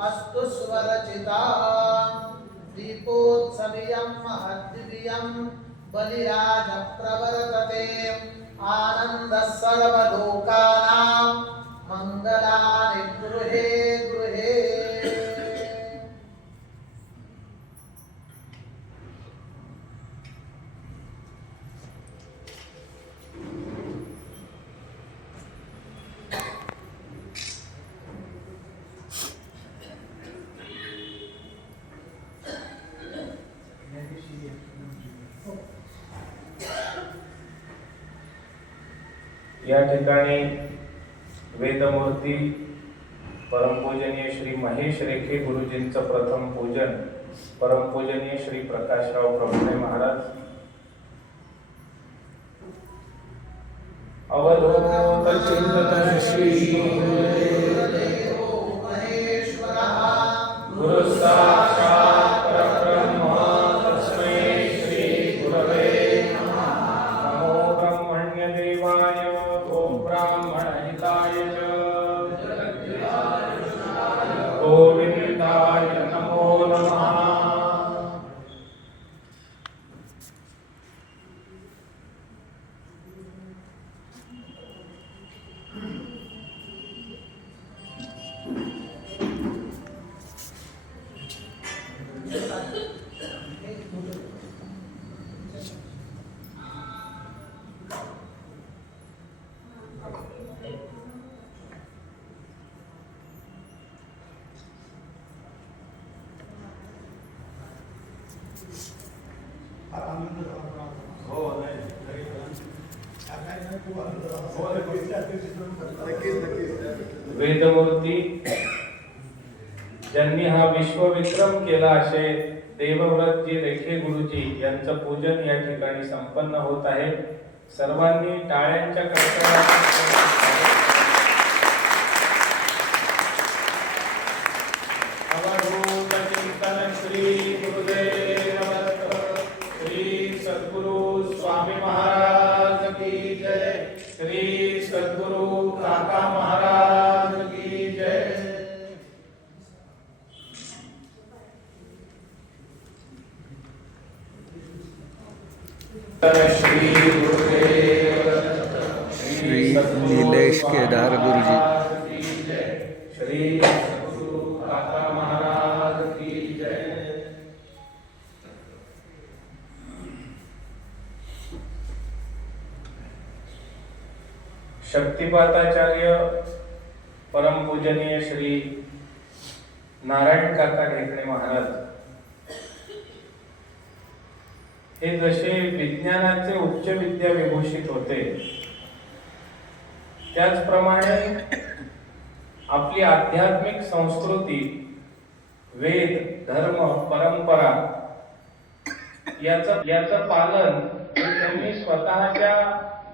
अस्तु स्वरचिता दीपोत्सवीयं महद्दिव्यं बलिराज प्रवर्तते आनन्दः सर्वलोकानां मङ्गलानि गृहे गृहे। या ठिकाणी वेदमूर्ती परमपूजनीय श्री महेश रेखे गुरुजींचं प्रथम पूजन परमपूजनीय श्री प्रकाशराव प्रभुणे महाराज अवधूत चिंतन श्री गुरु साक्षात् परब्रह्म तस्मै श्री गुरवे नमः। नमो ब्रह्मण्य देवाय ब्राह्मणहिताय गोविंदाय नमो नमः। वेदमूर्ती ज्यांनी हा विश्वविक्रम केला असे देवव्रतजी रेखे गुरुजी यांचं पूजन या ठिकाणी संपन्न होत आहे। सर्वांनी टाळ्यांच्या कडकडाटात अवधूत चिंतन श्री गुरुदेव दत्त श्री सद्गुरु स्वामी महाराज की जय। श्री सद्गुरु काका महाराज की जय। श्री गुरुदेव दत्त श्री नीलेश केदार गुरुजी श्री सद्गुरु काका महाराज की जय। शक्तिपाताचार्य परमपूजनीय श्री नारायण काका ढेकणे महाराज हे जसे विज्ञानाचे उच्च विद्या विभूषित होते त्याचप्रमाणे आपली आध्यात्मिक संस्कृती वेद धर्म परंपरा याचं पालन त्यांनी स्वतःच्या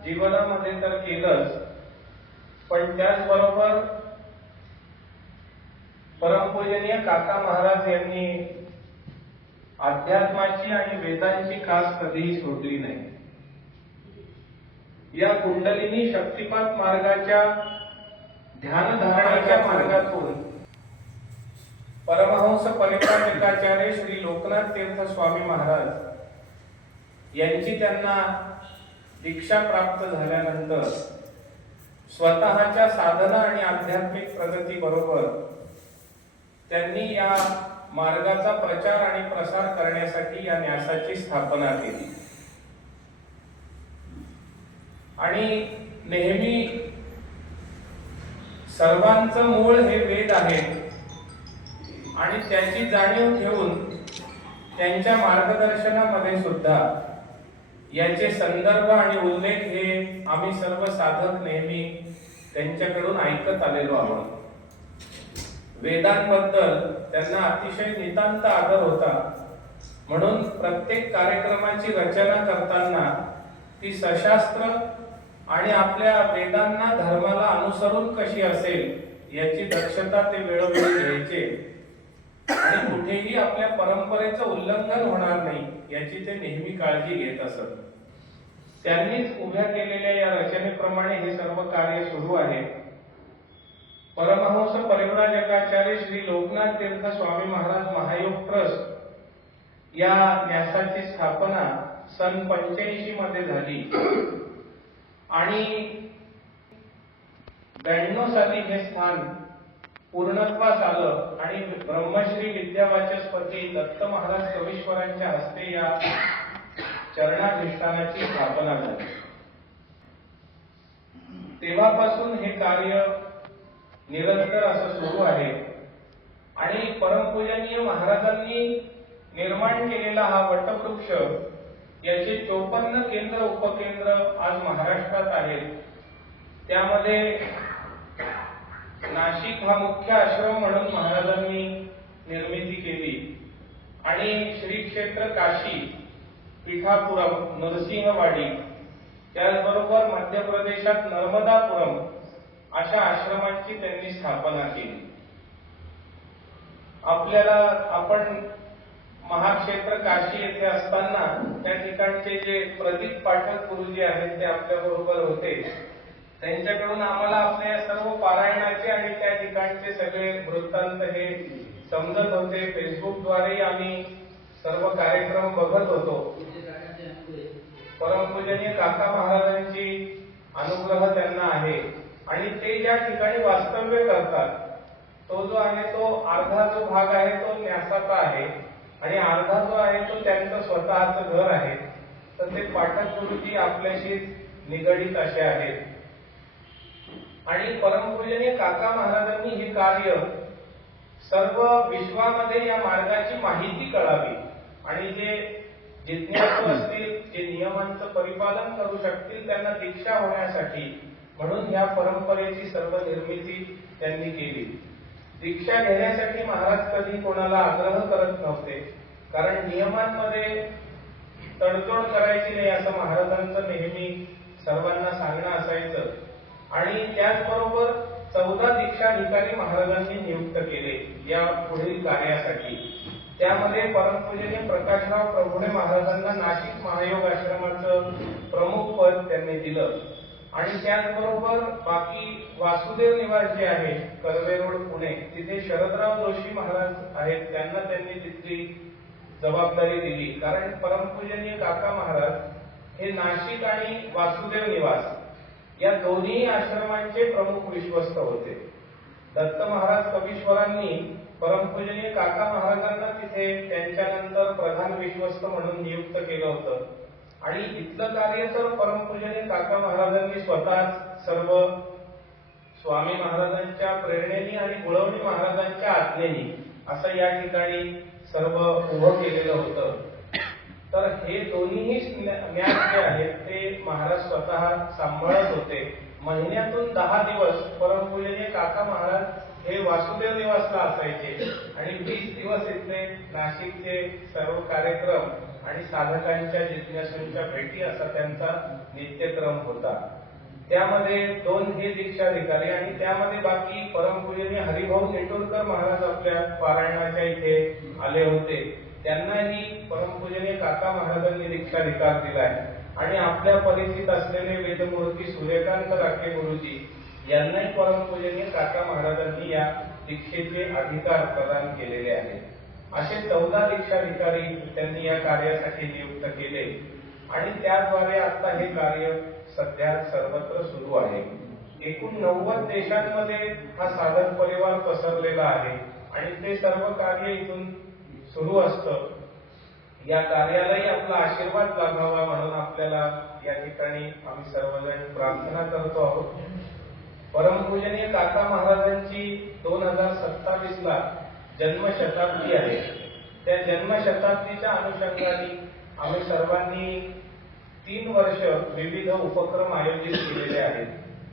जीवनामध्ये तर केलंच, पण त्याचबरोबर परमपूजनीय काका महाराज यांनी अध्यात्माची आणि वेदांची कास कधीही सोडली नाही। या कुंडलिनी शक्तिपात मार्गाच्या ध्यानधारणाच्या मार्गातून परमहंस परिव्राजकाचार्य श्री लोकनाथ तीर्थ स्वामी महाराज यांची त्यांना दीक्षा प्राप्त झाल्यानंतर स्वतःच्या साधना आणि आध्यात्मिक प्रगती बरोबर त्यांनी या मार्गाचा प्रचार आणि प्रसार करण्यासाठी या न्यासाची स्थापना केली। आणि नेहमी सर्वांचं मूळ हे वेद आहे आणि त्याची जाणीव ठेवून त्यांच्या मार्गदर्शनामध्ये सुद्धा याचे संदर्भ आणि उल्लेख हे आम्ही सर्व साधक नेहमी त्यांच्याकडून ऐकत आलेलो आहोत. वेदांबद्दल त्यांना अतिशय नितांत आदर होता, म्हणून प्रत्येक कार्यक्रमाची रचना करताना ती सशास्त्र आणि आपल्या वेदांना धर्माला अनुसरून कशी असेल याची दक्षता ते वेळोवेळी घ्यायचे आणि कुठेही आपल्या परंपरेचं उल्लंघन होणार नाही याची ते नेहमी काळजी घेत असत. त्यांनीच उभ्या केलेल्या या रचनेप्रमाणे हे सर्व कार्य सुरू आहे. परमहंस परिव्राजकाचार्य श्री लोकनाथ तीर्थ स्वामी महाराज महायोग ट्रस्ट या न्यासाची स्थापना सन 85 मध्ये झाली आणि 92 साली हे स्थान पूर्णत्वास आलं आणि ब्रह्मश्री विद्यावाचस्पती दत्त महाराज कवीश्वरांच्या हस्ते या चरणाधिष्ठानाची स्थापना झाली. तेव्हापासून हे कार्य निरंतर असं सुरू आहे आणि परमपूजनीय महाराजांनी निर्माण केलेला हा वटवृक्ष याचे 54 केंद्र उपकेंद्र आज महाराष्ट्रात आहेत. त्यामध्ये नाशिक हा मुख्य आश्रम म्हणून महाराजांनी निर्मिती केली आणि श्री क्षेत्र काशी, पीठापुरम, नरसिंहवाडी, त्याचबरोबर मध्य प्रदेशात नर्मदापुरम अशा आश्रमांची त्यांनी स्थापना केली. आपण महाक्षेत्र काशी येथे असताना त्या ठिकाणचे जे प्रदीप पाठक गुरुजी आहेत ते आपल्या बरोबर होते. त्यांच्याकडून आम्हाला आपल्या सर्व पारायणाचे आणि त्या ठिकाणचे सगळे वृत्तांत हे समजत होते. फेसबुकद्वारे आम्ही सर्व कार्यक्रम बघत होतो. परमपूजनीय काका महाराजांची अनुग्रह त्यांना आहे आणि ते ज्या ठिकाणी वास्तव्य करतात तो जो आहे तो अर्धा जो भाग आहे तो न्यासाचा आहे आणि अर्धा जो आहे तो त्यांचं स्वतःचं घर आहे. तर ते पाठक गुरुजी आपल्याशी निगडित असे आहेत आणि परमपूजनीय काका महाराजांनी हे कार्य सर्व विश्वामध्ये या मार्गाची माहिती कळावी आणि जे जिज्ञासू असतील, जे नियमांचं परिपालन करू शकतील त्यांना दीक्षा होण्यासाठी म्हणून या परंपरेची सर्व निर्मिती त्यांनी केली. दीक्षा घेण्यासाठी महाराज कधी कोणाला आग्रह करत नव्हते, कारण नियमांमध्ये तडजोड करायची नाही असं महाराजांचं नेहमी सर्वांना सांगणं असायचं. आणि त्याचबरोबर 14 दीक्षाधिकारी महाराजांनी नियुक्त केले या पुढील कार्यासाठी. त्यामध्ये परमपूजनीय प्रकाशराव प्रभुणे महाराजांना नाशिक महायोग आश्रमाचं प्रमुख पद त्यांनी दिलं आणि त्याचबरोबर बाकी वासुदेव निवास जे आहे कर्वे रोड पुणे तिथे शरदराव जोशी महाराज आहेत त्यांना त्यांनी तिथली जबाबदारी दिली. कारण परमपूजनीय काका महाराज हे नाशिक आणि वासुदेव निवास या दोन्ही आश्रमांचे प्रमुख विश्वस्त होते. दत्त महाराज कवीश्वरांनी परमपूजनीय काका महाराजांना तिथे त्यांच्यानंतर प्रधान विश्वस्त म्हणून नियुक्त केलं होतं आणि इथलं कार्य तर परमपूजनीय काका महाराजांनी स्वतः सर्व स्वामी महाराजांच्या प्रेरणेने आणि गुळवणी महाराजांच्या आज्ञेने असं या ठिकाणी सर्व उभं केलेलं होतं. तर हे दोन्ही न्यास जे आहेत ते महाराज स्वतः सांभाळत होते. महिन्यातून 10 दिवस परमपूजनीय काका महाराज हे वासुदेव निवासला असायचे आणि 20 दिवस इथले नाशिकचे सर्व कार्यक्रम आणि साधकांच्या जिज्ञासूंच्या भेटी असा त्यांचा नित्यक्रम होता. त्यामध्ये 2 हे दीक्षाधिकारी आणि त्यामध्ये बाकी परमपूजनीय हरिभाऊ निटोरकर महाराज आपल्या पारायणाच्या इथे आले होते. त्यांनाही परमपूजनीय काका महाराजांनी दीक्षाधिकार दिलाय आणि आपल्या परिचित असलेले वेदमूर्ती सूर्यकांत राखे गुरुजी यांनाही परमपूजनीय काका महाराजांनी या दीक्षेचे अधिकार प्रदान केलेले आहेत. असे 14 दीक्षाधिकारी त्यांनी या कार्यासाठी नियुक्त केले आणि त्याद्वारे आता हे कार्य सध्या सर्वत्र सुरू आहे. एकूण 90 देशांमध्ये हा साधक परिवार पसरलेला आहे आणि ते सर्व कार्य इथून सुरू असतं. या कार्यालाही आपला आशीर्वाद लाभावा म्हणून आपल्याला या ठिकाणी आम्ही सर्वजण प्रार्थना करतो आहोत. परमपूजनीय काका महाराजांची 2027 ला जन्मशताब्दी आहे. त्या जन्मशताब्दीच्या अनुषंगाने आम्ही सर्वांनी 3 वर्ष विविध उपक्रम आयोजित केलेले आहेत.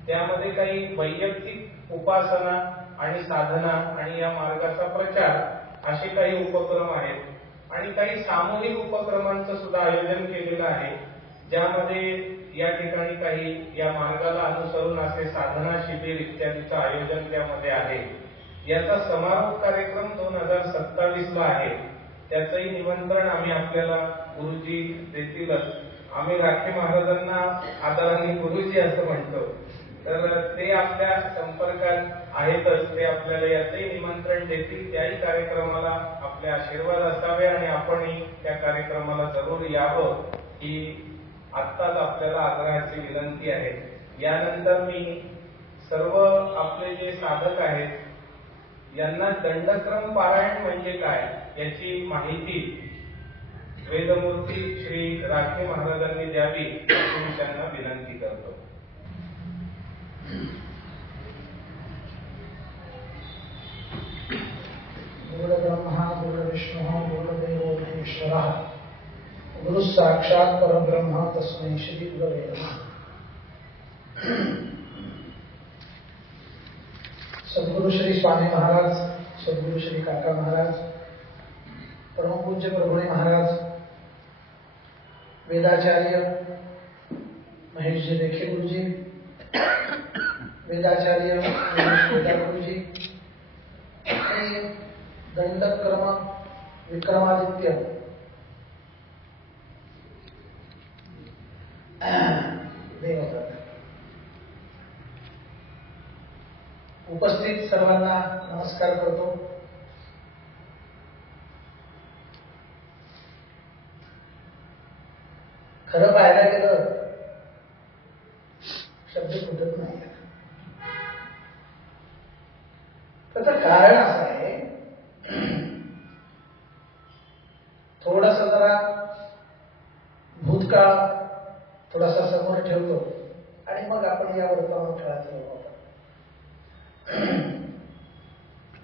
त्यामध्ये काही वैयक्तिक उपासना आणि साधना आणि या मार्गाचा प्रचार असे काही उपक्रम आहेत आणि काही सामूहिक उपक्रमांचं सुद्धा आयोजन केलेलं आहे, ज्यामध्ये या ठिकाणी काही या मार्गाला अनुसरून असे साधना शिबिर इत्यादीचं आयोजन त्यामध्ये आहे. याचा समारोप कार्यक्रम 2027 ला आहे. त्याचंही निमंत्रण आम्ही आपल्याला गुरुजी देतीलच. आम्ही राखे महाराजांना आदराने गुरुजी असं म्हणतो, तर ते आपल्या संपर्कात आहेतच. ते आपल्याला याचंही निमंत्रण देतील. त्याही कार्यक्रमाला आपले आशीर्वाद असावे आणि आपणही त्या कार्यक्रमाला जरूर यावं ही आत्ताच आपल्याला आग्रहाची विनंती आहे. यानंतर मी सर्व आपले जे साधक आहेत यांना दंडक्रम पारायण म्हणजे काय याची माहिती वेदमूर्ती श्री राखे महाराजांनी द्यावी अशी मी त्यांना विनंती करतो. गुरुर्ब्रह्मा गुरुर्विष्णुः गुरुर्देवो महेश्वरः गुरु साक्षात परब्रह्म तस्मै श्री गुरवे नमः. सद्गुरु श्री स्वामी महाराज, सद्गुरु श्री काका महाराज, परमपूज्य प्रभुणे महाराज, वेदाचार्य महेशजी देखे गुरुजी, वेदाचार्य गुरुजी आणि दंडक्रम विक्रमादित्य देवदत्त उपस्थित सर्वांना नमस्कार करतो. खरं पाहायला गेलं शब्द फुटत नाही. त्याचं कारण असं आहे, थोडस जरा भूतकाळ थोडासा समोर ठेवतो आणि मग आपण या वर्तमान काळात येऊ.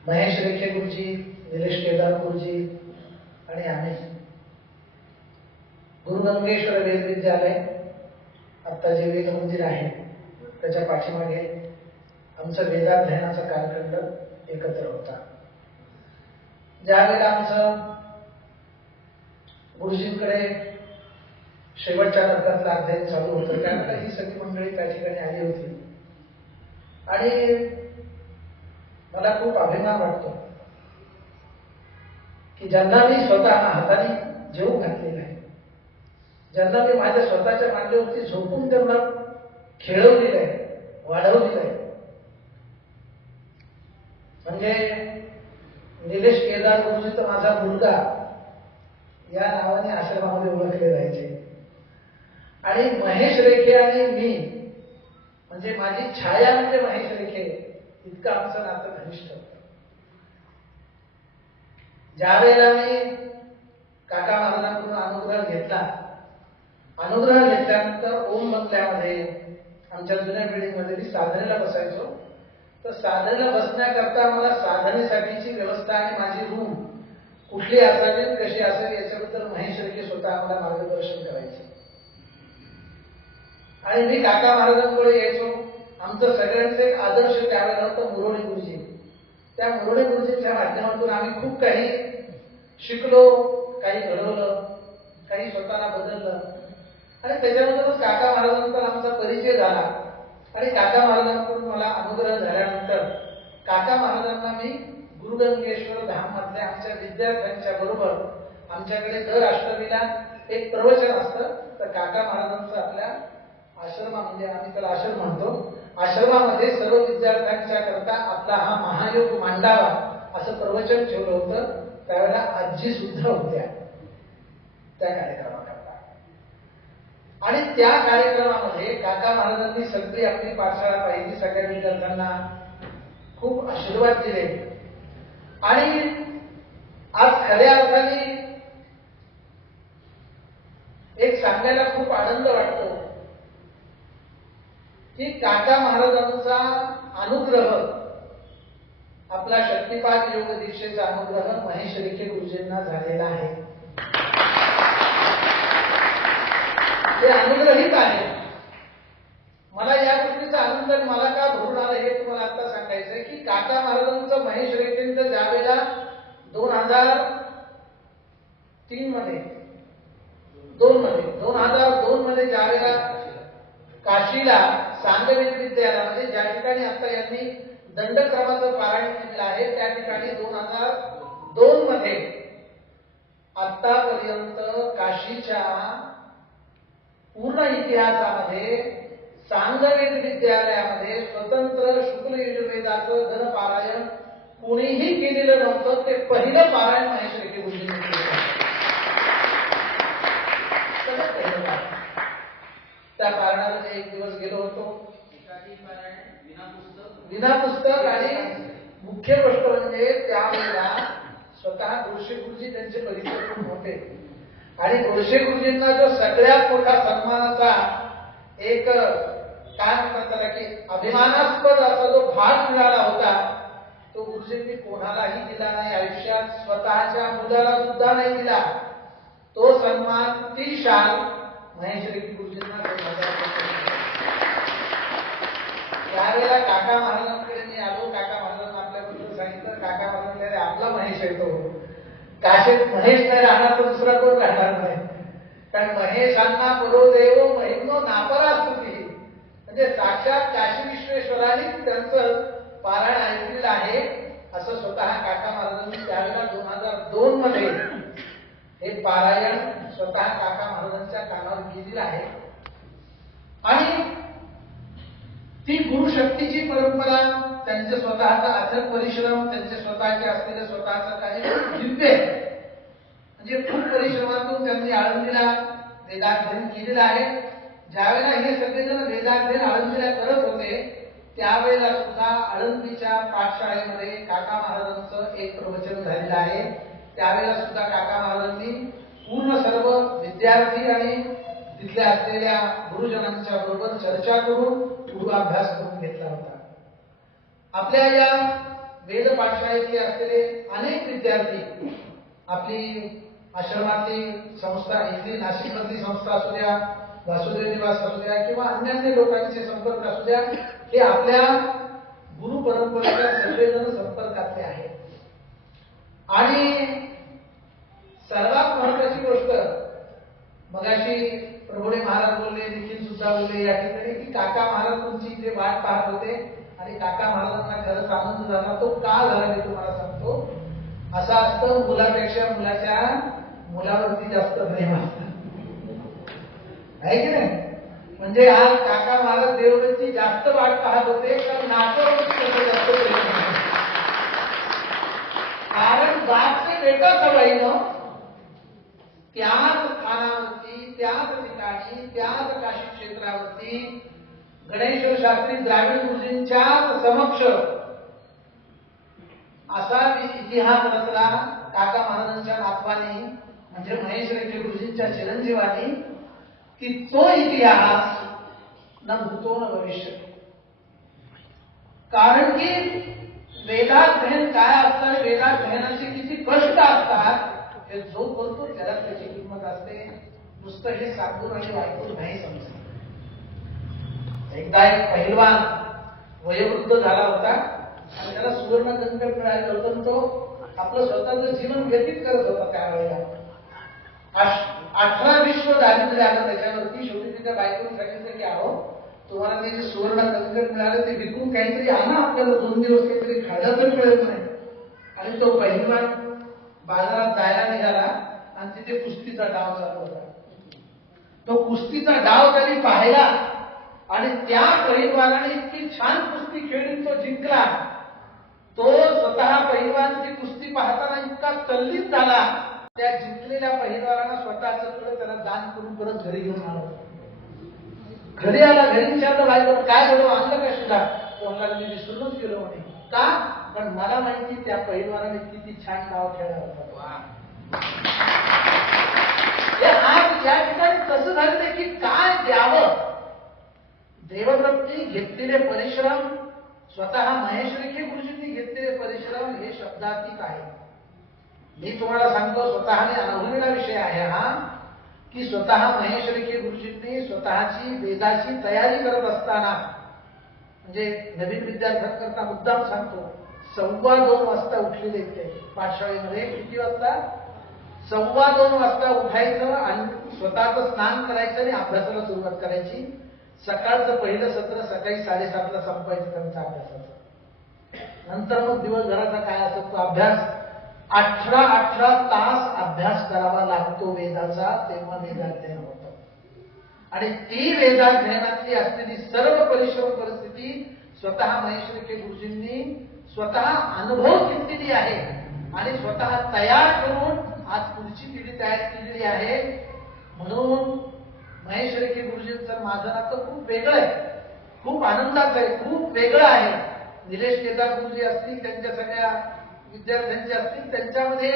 महेश रेखे गुरुजी, निलेश केदार गुरुजी आणि आम्ही गुरु गंगेश्वर वेद विद्यालय आता जे वेद मंदिर आहे त्याच्या पाठीमागे आमचं वेदाध्ययनाचा कालखंड एकत्र होता. ज्यावेळेला आमचं गुरुजींकडे शेवटच्या टप्प्यातलं अध्ययन चालू होतं त्यावेळेला ही सगळी मंडळी त्या ठिकाणी आली होती आणि मला खूप अभिमान वाटतो की ज्यांना मी स्वतः हाताने जेवू घातलेलं आहे, ज्यांना मी माझ्या स्वतःच्या मांडीवरती झोपून त्यांना खेळवलेलं आहे, वाढवलेलं आहे. म्हणजे निलेश केदार गुरुजी तर माझा मुलगा या नावाने आश्रमामध्ये ओळखले जायचे आणि महेश रेखे आणि मी म्हणजे माझी छाया म्हणजे महेश रेखे इतकं आमचं नातं घनिष्ठ होतं. ज्या वेळेला मी काका महाराजांकडून अनुग्रह घेतल्यानंतर ओम बंगल्यामध्ये आमच्या जुन्या बिल्डिंगमध्ये मी साधनेला बसायचो. तर साधनेला बसण्याकरता मला साधनेसाठीची व्यवस्था आणि माझी रूम कुठली असावी कशी असावी याच्याबद्दल महेश रेखे स्वतः आम्हाला मार्गदर्शन करायचे आणि मी काका महाराजांकडे यायचो. आमचं सगळ्यांचं एक आदर्श त्यावेळेला होतं मुरोडे गुरुजी. त्या मुरोडे गुरुजींच्या माध्यमातून आम्ही खूप काही शिकलो, काही घडवलं, काही स्वतःला बदललं आणि त्याच्यानंतरच काका महाराजांचा आमचा परिचय झाला आणि काका महाराजांकडून मला अनुग्रह झाल्यानंतर काका महाराजांना मी गुरुगंगेश्वर धाम मधल्या आमच्या विद्यार्थ्यांच्या बरोबर आमच्याकडे दर अष्टमीला एक प्रवचन असतं. तर काका महाराजांचं आपल्या आश्रमामध्ये, आम्ही त्याला आश्रम म्हणतो, आश्रमामध्ये सर्व विद्यार्थ्यांच्या करता आपला हा महायोग मांडावा असं प्रवचन ठेवलं होतं. त्यावेळेला आजी सुद्धा होत्या त्या कार्यक्रमाकरता आणि त्या कार्यक्रमामध्ये काका महाराजांनी सगळी आपली पाठशाळा पाहिली, सगळ्या विद्यार्थ्यांना खूप आशीर्वाद दिले आणि आज खऱ्या अर्थाने एक सांगायला खूप आनंद वाटतो की काका महाराजांचा अनुग्रह आपला शक्तिपात योग दीक्षेचा अनुग्रह महेश रेखे गुरुजींना झालेला आहे. ते अनुग्रहित आहे. मला या गोष्टीचा आनंद मला का भरून आलं हे तुम्हाला आता सांगायचंय की काका महाराजांचं महेश रेखेंचं ज्यावेळेला 2002 मध्ये ज्यावेळेला काशीला सांगवेद विद्यालयामध्ये ज्या ठिकाणी आता यांनी दंडक्रमाचं पारायण केलेलं आहे त्या ठिकाणी 2002 मध्ये आतापर्यंत काशीच्या पूर्ण इतिहासामध्ये सांगवेद विद्यालयामध्ये स्वतंत्र शुक्ल यजुर्वेदाचं घनपारायण कोणीही केलेलं नव्हतं. ते पहिलं पारायण महेश रेखे गुरुजींनी केलं. त्या पारायणाला एक दिवस गेलो होतो. विना पुस्तक आणि मुख्य गोष्ट म्हणजे त्यावेळेला स्वतः गोडसे गुरुजी त्यांचे परिचय होते आणि गोडसे गुरुजींना जो सगळ्यात मोठा सन्मानाचा एक काय म्हणतात त्याला की अभिमानास्पद असा जो भाग मिळाला होता तो गुरुजींनी कोणालाही दिला नाही. आयुष्यात स्वतःच्या मुलाला सुद्धा नाही दिला. तो सन्मान ती शाल महेश रेखे गुरुजींना त्यावेळेला काका महाराजांकडे मी आलो. काका महाराजांना आपल्याबद्दल सांगितलं. काका महाराजांकडे आपला महेश येतो. काशीत महेश नाही राहणार तर दुसरा कोण राहणार नाही. कारण महेशांना परोदेव महिमो नापरास्तुती म्हणजे साक्षात काशी विश्वेश्वरांनी त्यांचं पारायण ऐकलेलं आहे असं स्वतः काका महाराजांनी त्यावेळेला 2002 मध्ये हे पारायण स्वतः काका महाराजांच्या कानावर गेलेलं आहे. आणि ती गुरुशक्तीची परंपरा त्यांचे स्वतःचा अथक परिश्रम त्यांचे स्वतःचे असलेले स्वतःचं काही दिव्य म्हणजे खूप परिश्रमातून त्यांनी आळंदीला वेदाध्ययन केलेलं आहे. ज्यावेळेला हे सगळेजण वेदाध्ययन आळंदीला करत होते त्यावेळेला सुद्धा आळंदीच्या पाठशाळेमध्ये काका महाराजांचं एक प्रवचन झालेलं आहे. त्यावेळेला सुद्धा काका महाराजांनी पूर्ण सर्व विद्यार्थी आणि तिथल्या असलेल्या गुरुजनांच्या बरोबर चर्चा करून पूर्वाभ्यास करून घेतला होता. आपल्या या वेद पाठशाळेतले असलेले अनेक विद्यार्थी आपली आश्रमातली संस्था इथली नाशिकमधली संस्था असू द्या वासुदेव निवास असू द्या किंवा अन्य लोकांचे संपर्क असू द्या हे आपल्या गुरु परंपरेच्या सगळेजण संपर्कातले आहेत. आणि सर्वात महत्वाची गोष्ट मगाशी प्रभुणे महाराज बोलले निखिल सुद्धा बोलले या ठिकाणी की काका महाराज तुमची इथे वाट पाहत होते आणि काका महाराजांना खरंच आनंद झाला. तो का झाला मी तुम्हाला सांगतो. असं असतं मुलापेक्षा मुलाच्या मुलावरती जास्त प्रेम असतं आहे की नाही. म्हणजे आज काका महाराज देवळची जास्त वाट पाहत होते कारण नातवंडाची जास्त प्रेम होतं. कारण बापचे बेटा सवयीनं त्याच स्थानावरती त्याच ठिकाणी त्याच काशी क्षेत्रावरती गणेश्वर शास्त्री द्राविड गुरुजींच्या समक्ष असा इतिहास रचला काका महाराजांच्या नातवानी म्हणजे महेश रेखे गुरुजींच्या चिरंजीवानी की तो इतिहास न भूतो न भविष्य. कारण की वेदाध्ययन काय असतं वेदाध्ययनाचे किती कष्ट असतात हे जो करतो त्याला त्याची किंमत असते. नुसतं हे सांगून आणि वाईकून नाही समजत. एकदा एक पहिलवान वयोवृद्ध झाला होता आणि त्याला सुवर्ण कंकण मिळालं होतं. तो आपलं स्वतःचं जीवन व्यतीत करत होता त्यावेळेला. 18 विश्व दारिद्र्य आलं त्याच्यावरती. शेवटी तिच्या बायकोने सांगितलं की अहो तुम्हाला ते जे सुवर्ण कंकण मिळालं ते विकून काहीतरी आणा आपल्याला 2 दिवस काहीतरी खायला तरी मिळत नाही. आणि तो पहिलवान बाजारात जायला निघाला आणि तिथे कुस्तीचा डाव चालू होता. तो कुस्तीचा डाव त्यांनी पाहिला आणि त्या पहिलवानाने इतकी छान कुस्ती खेळून तो जिंकला. तो स्वतः पहिलवान ती कुस्ती पाहताना इतका तल्लीन झाला त्या जिंकलेल्या पहिलवानाला स्वतःच त्याला दान करून परत घरी घेऊन आला. घरी आला घरी विचारलं बायकोला काय झालं आणलं का सुद्धा. तो म्हणला मी विसरूनच गेलो म्हणे. का पण मला माहिती त्या पहिलवानाने किती छान डाव खेळला होता. आज या ठिकाणी कसं झालं की काय द्यावं. देवव्रती घेतलेले परिश्रम स्वतः महेश रेखे गुरुजींनी घेतलेले परिश्रम हे शब्दातीत आहे. मी तुम्हाला सांगतो, स्वतःने अनुभवलेला विषय आहे हा, की स्वतः महेश रेखे गुरुजींनी स्वतःची वेदाची तयारी करत असताना, म्हणजे नवीन विद्यार्थ्यांकरता मुद्दाम सांगतो, 2:15 वाजता उठलेले ते पाठशाळेमध्ये. किती वाजता? 2:15 वाजता उठायचं आणि स्वतःचं स्नान करायचं आणि अभ्यासाला सुरुवात करायची. सकाळचं पहिलं सत्र सकाळी 7:30ला संपायचं त्यांचा अभ्यासाचं. नंतर मग दिवसभराचा काय असेल तो अभ्यास. 18 तास अभ्यास करावा लागतो वेदाचा, तेव्हा वेदाध्ययन होतं. आणि ती वेदाध्ययनातली असलेली सर्व परिश्रम परिस्थिती स्वतः महेश रेखे गुरुजींनी स्वतः अनुभव घेतलेली आहे आणि स्वतः तयार करून आज पुढची पिढी तयार केलेली आहे. म्हणून महेश रेखे गुरुजींचं माझं नातं खूप वेगळं आहे, खूप आनंदाचं आहे, खूप वेगळं आहे. निलेश केदार गुरुजी असतील, त्यांच्या सगळ्या विद्यार्थ्यांचे असतील, त्यांच्यामध्ये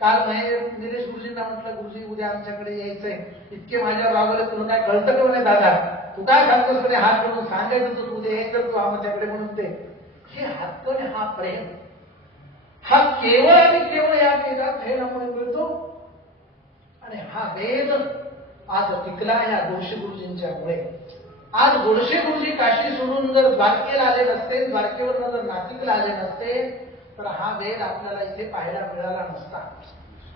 काल निलेश गुरुजींना म्हटलं, गुरुजी उद्या आमच्याकडे यायचंय. इतके माझ्यावर रागवले, तुला काय कळतं का म्हणे दादा, तू काय सांगतोस म्हणे, हात म्हणून सांगायचं तू उद्या यायचं तू आमच्याकडे म्हणून. ते हे हक्क आणि हा प्रेम हा केवळ आणि केवळ या वेदाध्ययनामुळे मिळतो. आणि हा वेद आज टिकला या गोडशे गुरुजींच्यामुळे. आज गोडशे गुरुजी काशी सोडून जर द्वारकेला आले नसते, द्वारकेवरनं जर नाशिकला आले नसते, तर हा वेद आपल्याला इथे पाहायला मिळाला नसता.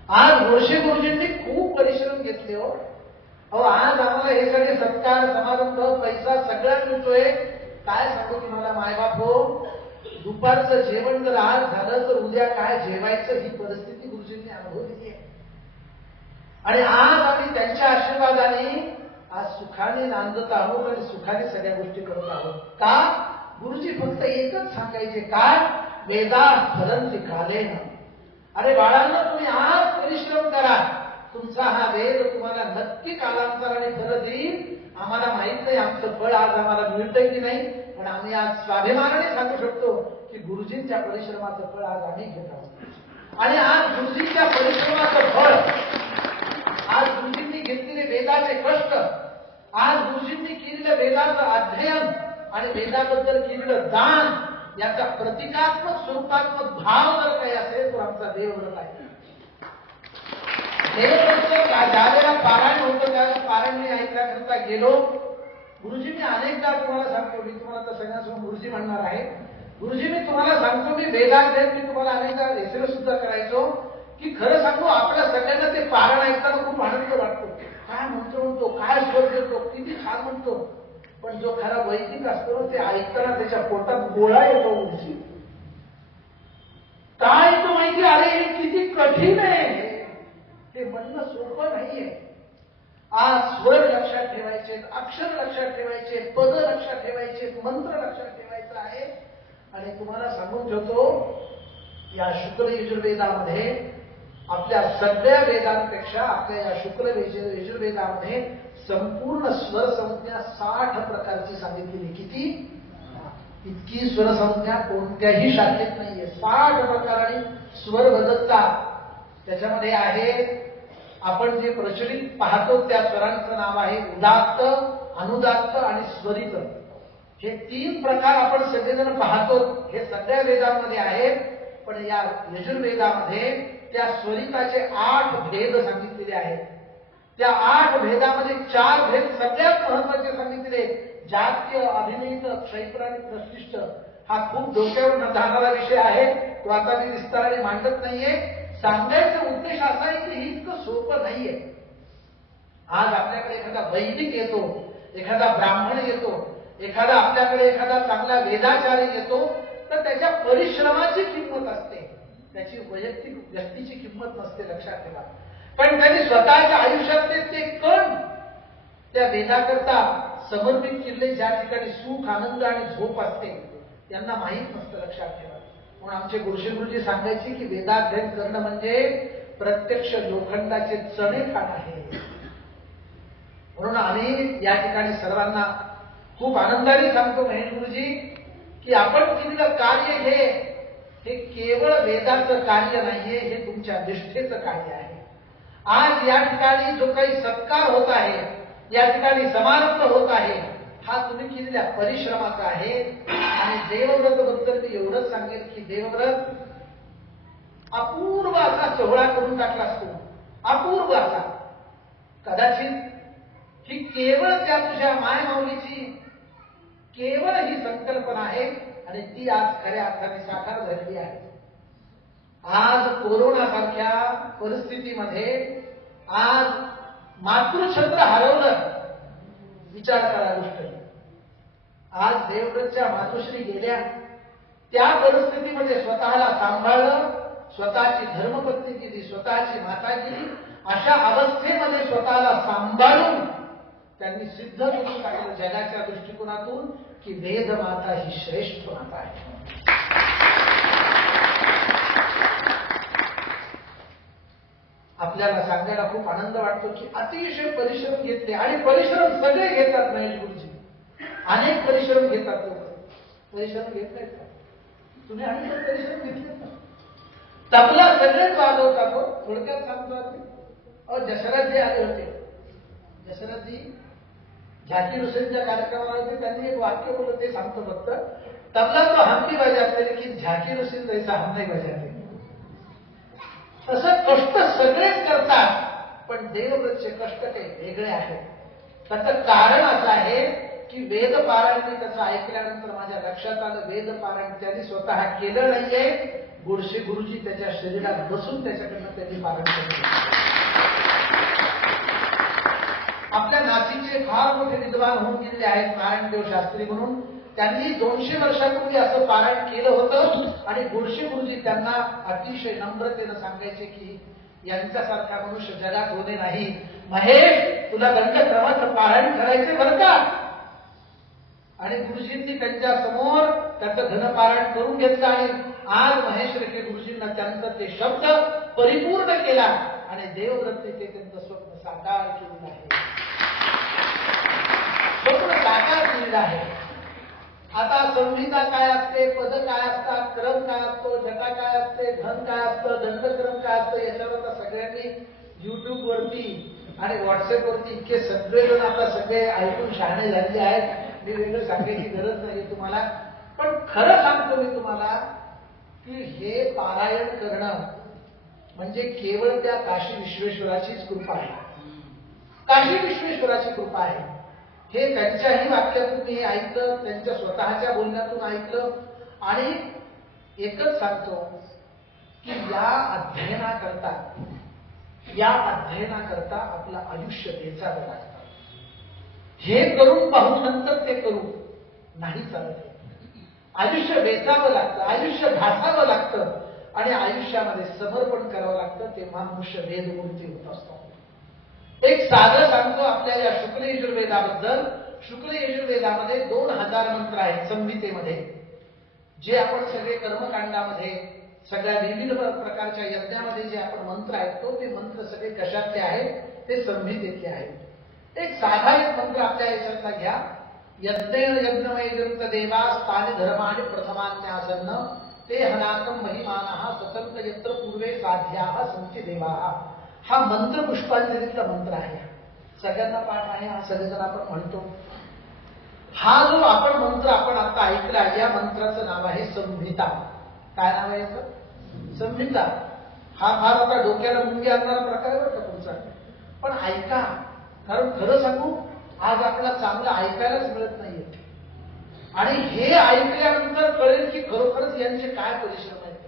आज गोडशे गुरुजींनी खूप परिश्रम घेतले हो. अहो, आज आम्हाला हे सगळे सत्कार समारंभ पैसा सगळा मिळतोय. काय सांगू तुम्हाला मायबाप हो, दुपारचं जेवण जर आज झालं तर उद्या काय जेवायचं ही परिस्थिती गुरुजींनी अनुभवलेली आहे. आणि आज आम्ही त्यांच्या आशीर्वादाने आज सुखाने नांदत आहोत आणि सुखाने सगळ्या गोष्टी करत आहोत. का? गुरुजी फक्त एकच सांगायचे, काय? वेदा फलंती कालेन. अरे बाळांनो, तुम्ही आज परिश्रम करा, तुमचा हा वेद तुम्हाला नक्की कालांतराने फळ देईल. आम्हाला माहित नाही आमचं फळ आज आम्हाला मिळतंय की नाही, पण आम्ही आज स्वाभिमानाने सांगू शकतो की गुरुजींच्या परिश्रमाचं फळ आज आम्ही घेत आहोत. आणि आज गुरुजींच्या परिश्रमाचं फळ, आज गुरुजींनी घेतलेले वेदाचे कष्ट, आज गुरुजींनी केलेलं वेदाचं अध्ययन आणि वेदाबद्दल केलेलं दान, याचा प्रतिकात्मक स्वरूपात्मक भाव जर काही असेल तर आमचा देवव्रत आहे. देवव्रत ज्यावेळेला पारायण होतं त्यावेळेला पारायण मी ऐकण्याकरता गेलो. गुरुजी मी अनेकदा तुम्हाला सांगतो, मी तुम्हाला तर सगळ्यांसमोर गुरुजी म्हणणार आहे, गुरुजी मी तुम्हाला सांगतो, मी वेदाध्ययन मी तुम्हाला अनेकदा एसएमएस सुद्धा करायचो की खरं सांगू आपल्या सगळ्यांना ते पारायण ऐकताना खूप आनंद वाटतो. काय म्हणतो, काय स्वर देतो, किती छान म्हणतो. पण जो खरा वैदिक असतो ते ऐकताना त्याच्या पोटात गोळा येतो. गुरुजी काय तो माहिती, अरे हे किती कठीण आहे, ते म्हणणं सोपं नाहीये. आज स्वर लक्षात ठेवायचे, अक्षर लक्षात ठेवायचे, पद लक्षात ठेवायचे, मंत्र लक्षात ठेवायचं आहे. आणि तुम्हाला सांगून ठेवतो, या शुक्ल यजुर्वेदामध्ये आपल्या सगळ्या वेदांपेक्षा आपल्या या शुक्ल यजुर्वेदामध्ये संपूर्ण स्वर संज्ञा 60 प्रकारची सांगितलेली. किती? इतकी स्वर संज्ञा कोणत्याही शाखेत नाहीये. 60 प्रकारांनी स्वर बदलतात. त्याच्यामध्ये आहे, आपण जे प्रचलित पाहतो त्या स्वरांचं नाव आहे उदात्त, अनुदात्त आणि स्वरित. हे 3 प्रकार आपण सगळेजण पाहतो, हे सगळ्या वेदांमध्ये आहेत. पण या यजुर्वेदामध्ये त्या स्वरिताचे 8 भेद सांगितलेले आहेत. त्या 8 भेदामध्ये 4 भेद सगळ्यात महत्वाचे सांगितलेले, जात्य, अभिनीत, क्षैत्र आणि प्रतिष्ठ. हा खूप डोक्यावर जाणारा विषय आहे, तो आता मी विस्ताराने मांडत नाहीये. सांगायचा उद्देश असा आहे की हे इतकं सोपं नाहीये. आज आपल्याकडे एखादा वैदिक येतो, एखादा ब्राह्मण येतो, एखादा आपल्याकडे एखादा चांगला वेदाचार्य येतो, तर त्याच्या परिश्रमाची किंमत असते, त्याची वैयक्तिक व्यक्तीची किंमत नसते, लक्षात ठेवा. पण त्यांनी स्वतःच्या आयुष्यातले ते कण त्या वेदाकरता समर्पित केले, ज्या ठिकाणी सुख, आनंद आणि झोप असते, त्यांना माहीत नसतं, लक्षात ठेवा. म्हणून आमचे गुरुजी सांगायचे की वेदाध्ययन करणं म्हणजे प्रत्यक्ष लोखंडाचे चणे खाणं आहे. म्हणून आम्ही या ठिकाणी सर्वांना खूप आनंदाने सांगतो महेश गुरुजी की आपण केलेलं कार्य हे केवळ वेदाचं कार्य नाहीये, हे तुमच्या निष्ठेचं कार्य आहे. आज या ठिकाणी जो काही सत्कार होत आहे, या ठिकाणी समारंभ होत आहे, हा तुम्ही केलेल्या परिश्रमाचा आहे. आणि देवव्रत बद्दल मी एवढंच सांगेन लागेल की देवव्रत अपूर्व असा सोहळा करून टाकला असतो, अपूर्व असा. कदाचित ही केवळ त्या तुझ्या मायमाऊलीची केवळ ही संकल्पना आहे आणि ती आज खऱ्या अर्थाने साकार झालेली आहे. आज कोरोना सारख्या परिस्थितीमध्ये आज मातृछत्र हरवलं. विचार करा गोष्ट. आज देवव्रतच्या मातोश्री गेल्या, त्या परिस्थितीमध्ये स्वतःला सांभाळलं, स्वतःची धर्मपत्नी केली, स्वतःची माता केली. अशा अवस्थेमध्ये स्वतःला सांभाळून त्यांनी सिद्ध करून टाकलं जगाच्या दृष्टिकोनातून की वेद माता ही श्रेष्ठ माता आहे. आपल्याला सांगायला खूप आनंद वाटतो की अतिशय परिश्रम घेतले आणि परिश्रम सगळे घेतात. महेश गुरुजी अनेक परिश्रम घेतात. लोक परिश्रम घेत नाहीत का? तुम्ही आम्ही पण परिश्रम घेतले ना. तबला सगळेच वाजवतात. हो थोडक्यात सांगतो आम्ही. दशरथजी आले होते. दशरथजी झाकीर हुसेनच्या कार्यक्रमाला होते. त्यांनी एक वाक्य बोललं ते सांगतो फक्त. तबला तो हम भी बजाते लेकिन झाकीर हुसेन जैसा हम नहीं बजाते. तसं कष्ट सगळेच करतात पण देवव्रतचे कष्ट काही वेगळे आहेत. त्याचं कारण असं आहे की वेद पारायण मी त्याचं ऐकल्यानंतर माझ्या लक्षात आलं वेद पारायण त्यांनी स्वतः केलं नाहीये. गोडसे गुरुजी त्याच्या शरीरात बसून त्याच्याकडनं त्यांनी पारायण केलं. आपल्या नाशिकचे फार मोठे विद्वान होऊन गेलेले आहेत नारायणदेव शास्त्री म्हणून. त्यांनी 200 वर्षापूर्वी असं पारायण केलं होतं आणि गोडसे गुरुजी त्यांना अतिशय नम्रतेनं सांगायचे की यांच्यासारखा मनुष्य जगात होणे नाही. महेश तुला दंडक्रमाचं पारायण करायचे बरं का. आणि गुरुजींनी त्यांच्या समोर त्याचं घनपारायण करून घेतलं आणि आज महेश रेखे गुरुजींना त्यांचं ते शब्द परिपूर्ण केला आणि देवव्रतने ते त्यांचं स्वप्न साकार केलेलं आहे. स्वप्न साकार केलेलं आहे. आता संहिता काय असते, पद काय असतात, क्रम काय असतो, जटा काय असते, धन काय असतं, दंडक्रम काय असतं, याच्यावर आता सगळ्यांनी युट्यूब वरती आणि व्हॉट्सअप वरती इतके सगळेजण आता सगळे ऐकून शहाणे झालेले आहेत. मी वेगळं सांगायची गरज नाही तुम्हाला. पण खरं सांगतो मी तुम्हाला की हे पारायण करणं म्हणजे केवळ त्या काशी विश्वेश्वराचीच कृपा आहे. काशी विश्वेश्वराची कृपा आहे. हे त्यांच्याही वाक्यातून मी ऐकलं, त्यांच्या स्वतःच्या बोलण्यातून ऐकलं आणि एकच सांगतो की या अध्ययनाकरता आपलं आयुष्य वेचावं लागतं. हे करून पाहून नंतर ते करू नाही चालत. आयुष्य वेचावं लागतं, आयुष्य घासावं लागतं आणि आयुष्यामध्ये समर्पण करावं लागतं. तेव्हा मनुष्य वेदमूर्ती होत असतो. एक साधं सांगतो आपल्या या शुक्ल यजुर्वेदाबद्दल. शुक्ल यजुर्वेदामध्ये 2000 मंत्र आहेत संहितेमध्ये. जे आपण सगळे कर्मकांडामध्ये सगळ्या विविध प्रकारच्या यज्ञामध्ये जे आपण मंत्र ऐकतो ते मंत्र सगळे कशातले आहेत, ते संहितेतले आहेत. एक साधा एक मंत्र आपल्या याच्यातला घ्या. यज्ञेन यज्ञमयजंत देवा स्थानि धर्माणि प्रथमान्यासन्न ते हनाकं महिमानः सतंत यत्र पूर्वे साध्याः संति देवाः. हा मंत्र पुष्पांजलीतला मंत्र आहे. सगळ्यांना पाठ आहे. हा सगळेजण आपण म्हणतो. हा जो आपण मंत्र आपण आता ऐकला या मंत्राचं नाव आहे संहिता. काय नाव आहे याचं? संहिता. हा फार आता डोक्याला मुंगी आणणारा प्रकार आहे बरं तुमचा. पण ऐका, कारण खरं सांगू आज आपल्याला चांगलं ऐकायलाच मिळत नाहीये. आणि हे ऐकल्यानंतर कळेल की खरोखरच यांचे काय परिश्रम आहेत.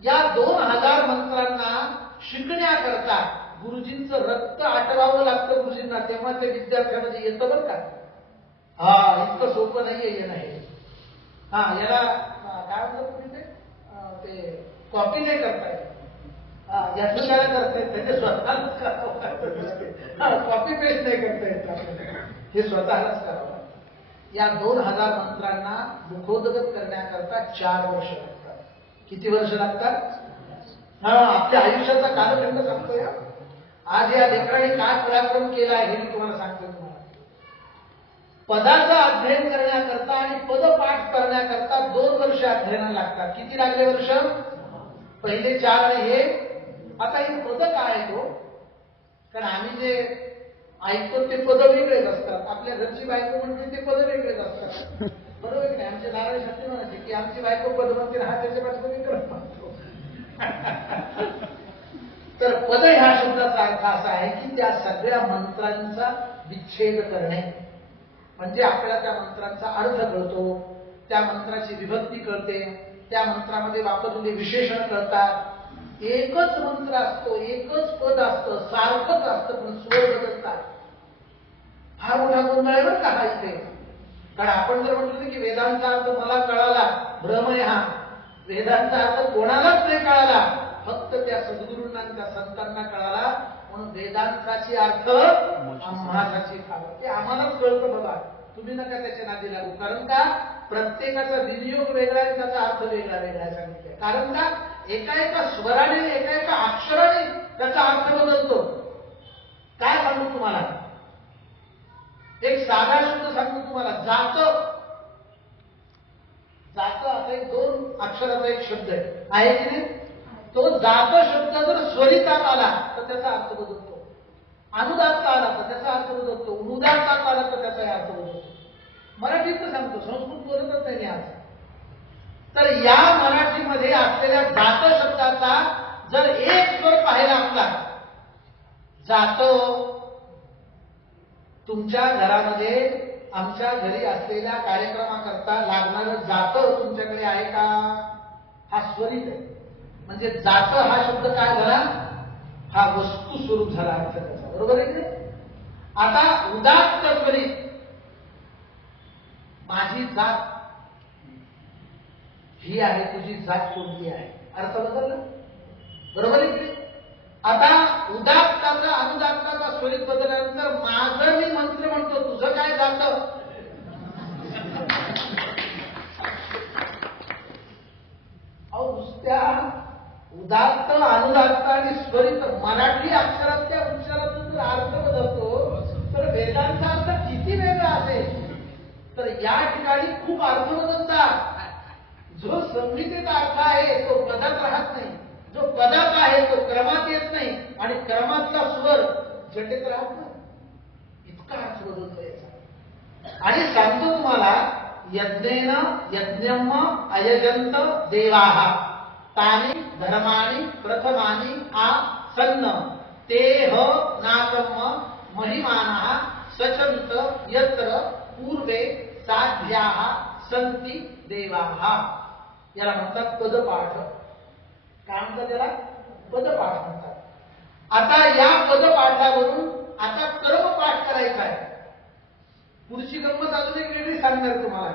या 2000 मंत्रांना शिकण्याकरता गुरुजींचं रक्त आटवावं लागतं गुरुजींना. तेव्हा ते विद्यार्थ्यांमध्ये येतं बरं का. इतकं सोपं नाहीये येणं हे. याला काय म्हणतात तुम्ही ते कॉपी नाही करता येत. याचं काय करता येत त्याचे स्वतःलाच करावं लागतं. कॉपी पेस्ट नाही करता येत आपल्याला. हे स्वतःलाच करावं लागतं. या 2000 मंत्रांना मुखोद्गत करण्याकरता 4 वर्ष लागतात. किती वर्ष लागतात? आपल्या आयुष्याचा कालखंड सांगतोय. आज या लेकरांनी काय पराक्रम केला आहे हे मी तुम्हाला सांगतो. तुम्हाला पदाचं अध्ययन करण्याकरता आणि पदपाठ करण्याकरता 2 वर्ष अध्ययनाला लागतात. किती लागले वर्ष? पहिले 4 आणि हे. आता हे पद काय आहे तो? कारण आम्ही जे ऐकतो ते पद वेगळेच असतात. आपल्या घरची बायको म्हणते ते पद वेगळेच असतात. बरोबर की नाही? आमचे नारायण शास्त्री म्हणायचे की आमची बायको पद म्हणते हा त्याच्यापासून मी करत म्हणतो. तर पद ह्या शब्दाचा अर्थ असा आहे की त्या सगळ्या मंत्रांचा विच्छेद करणे, म्हणजे आपल्याला त्या मंत्रांचा अर्थ कळतो, त्या मंत्राची विभक्ती कळते, त्या मंत्रामध्ये वापरलेले विशेषण कळतात. एकच मंत्र असतो, एकच पद असतं, सारखंच असतं, पण स्वर बदलतात. हा मोठा गोंधळ आहे बरं का हा इथे. कारण आपण जर म्हटलं की वेदांचा अर्थ मला कळाला, भ्रम आहे हा. वेदांचा अर्थ कोणालाच नाही कळाला, फक्त त्या सद्गुरूंना त्या संतांना कळाला. म्हणून वेदांताची अर्थ आम्हालाची ठाव, ते आम्हालाच कळतं बघा, तुम्ही नका त्याच्या नादी लागू. कारण का प्रत्येकाचा विनियोग वेगळा आहे, त्याचा अर्थ वेगळा वेगळा सांगितलाय. कारण का एका एका स्वराने, एका एका अक्षराने त्याचा अर्थ बदलतो. काय सांगू तुम्हाला, एक साधा शब्द सांगतो तुम्हाला, जात. जात असा एक 2 अक्षराचा एक शब्द आहे की नाही? तो जात शब्द जर स्वरितात आला तर त्याचा अर्थ बदलतो, अनुदात्त आला तर त्याचा अर्थ बदलतो, उनुदात्त आला तर त्याचा अर्थ बदलतो. मराठीत तर सांगतो, संस्कृत बोलतच नाही आज. तर या मराठीमध्ये असलेल्या जात शब्दाचा जर एक स्वर पाहायला असला, जात, तुमच्या घरामध्ये आमच्या घरी असलेल्या कार्यक्रमाकरता लागणारं जात तुमच्याकडे आहे का? हा स्वरित आहे. म्हणजे जात हा शब्द काय झाला, हा वस्तू स्वरूप झाला अर्थ त्याचा. बरोबर आहे की नाही? आता उदात्त स्वरित, माझी जात ही आहे, तुझी जात कोणती आहे, अर्थ बदलला. बरोबर आहे की नाही? आता उदात्ताचा अनुदात्ताचा स्वरित बदलल्यानंतर माझं मी मंत्र म्हणतो, तुझं काय जातं? अहो नुसत्या उदात्त, अनुदात्त आणि स्वरित मराठी अक्षरातल्या उच्चारातून जर अर्थ बदलतो तर वेदांचा अर्थ किती वेगळा असेल. तर या ठिकाणी खूप अर्थ बदलतात. जो संहितेचा अर्थ आहे तो पदात राहत नाही, जो पदात आहे तो क्रमात येत नाही, आणि क्रमातला स्वर जटेत राहत नाही. इतका अर्थ बदलतो याचा. आणि सांगतो तुम्हाला, यज्ञेन यज्ञम अयजंत देवाः तानि धर्माणि प्रथमानि आसन्न तेह नागम महिमानः सचंत यत्र पूर्वे साध्याः संति देवाः. याला म्हणतात पदपाठ. काय म्हणतात त्याला? पदपाठ म्हणतात. आता या पदपाठावरून आता कर्मपाठ करायचा आहे. पुढची गंमत अजून एक वेगळी सांगणार तुम्हाला.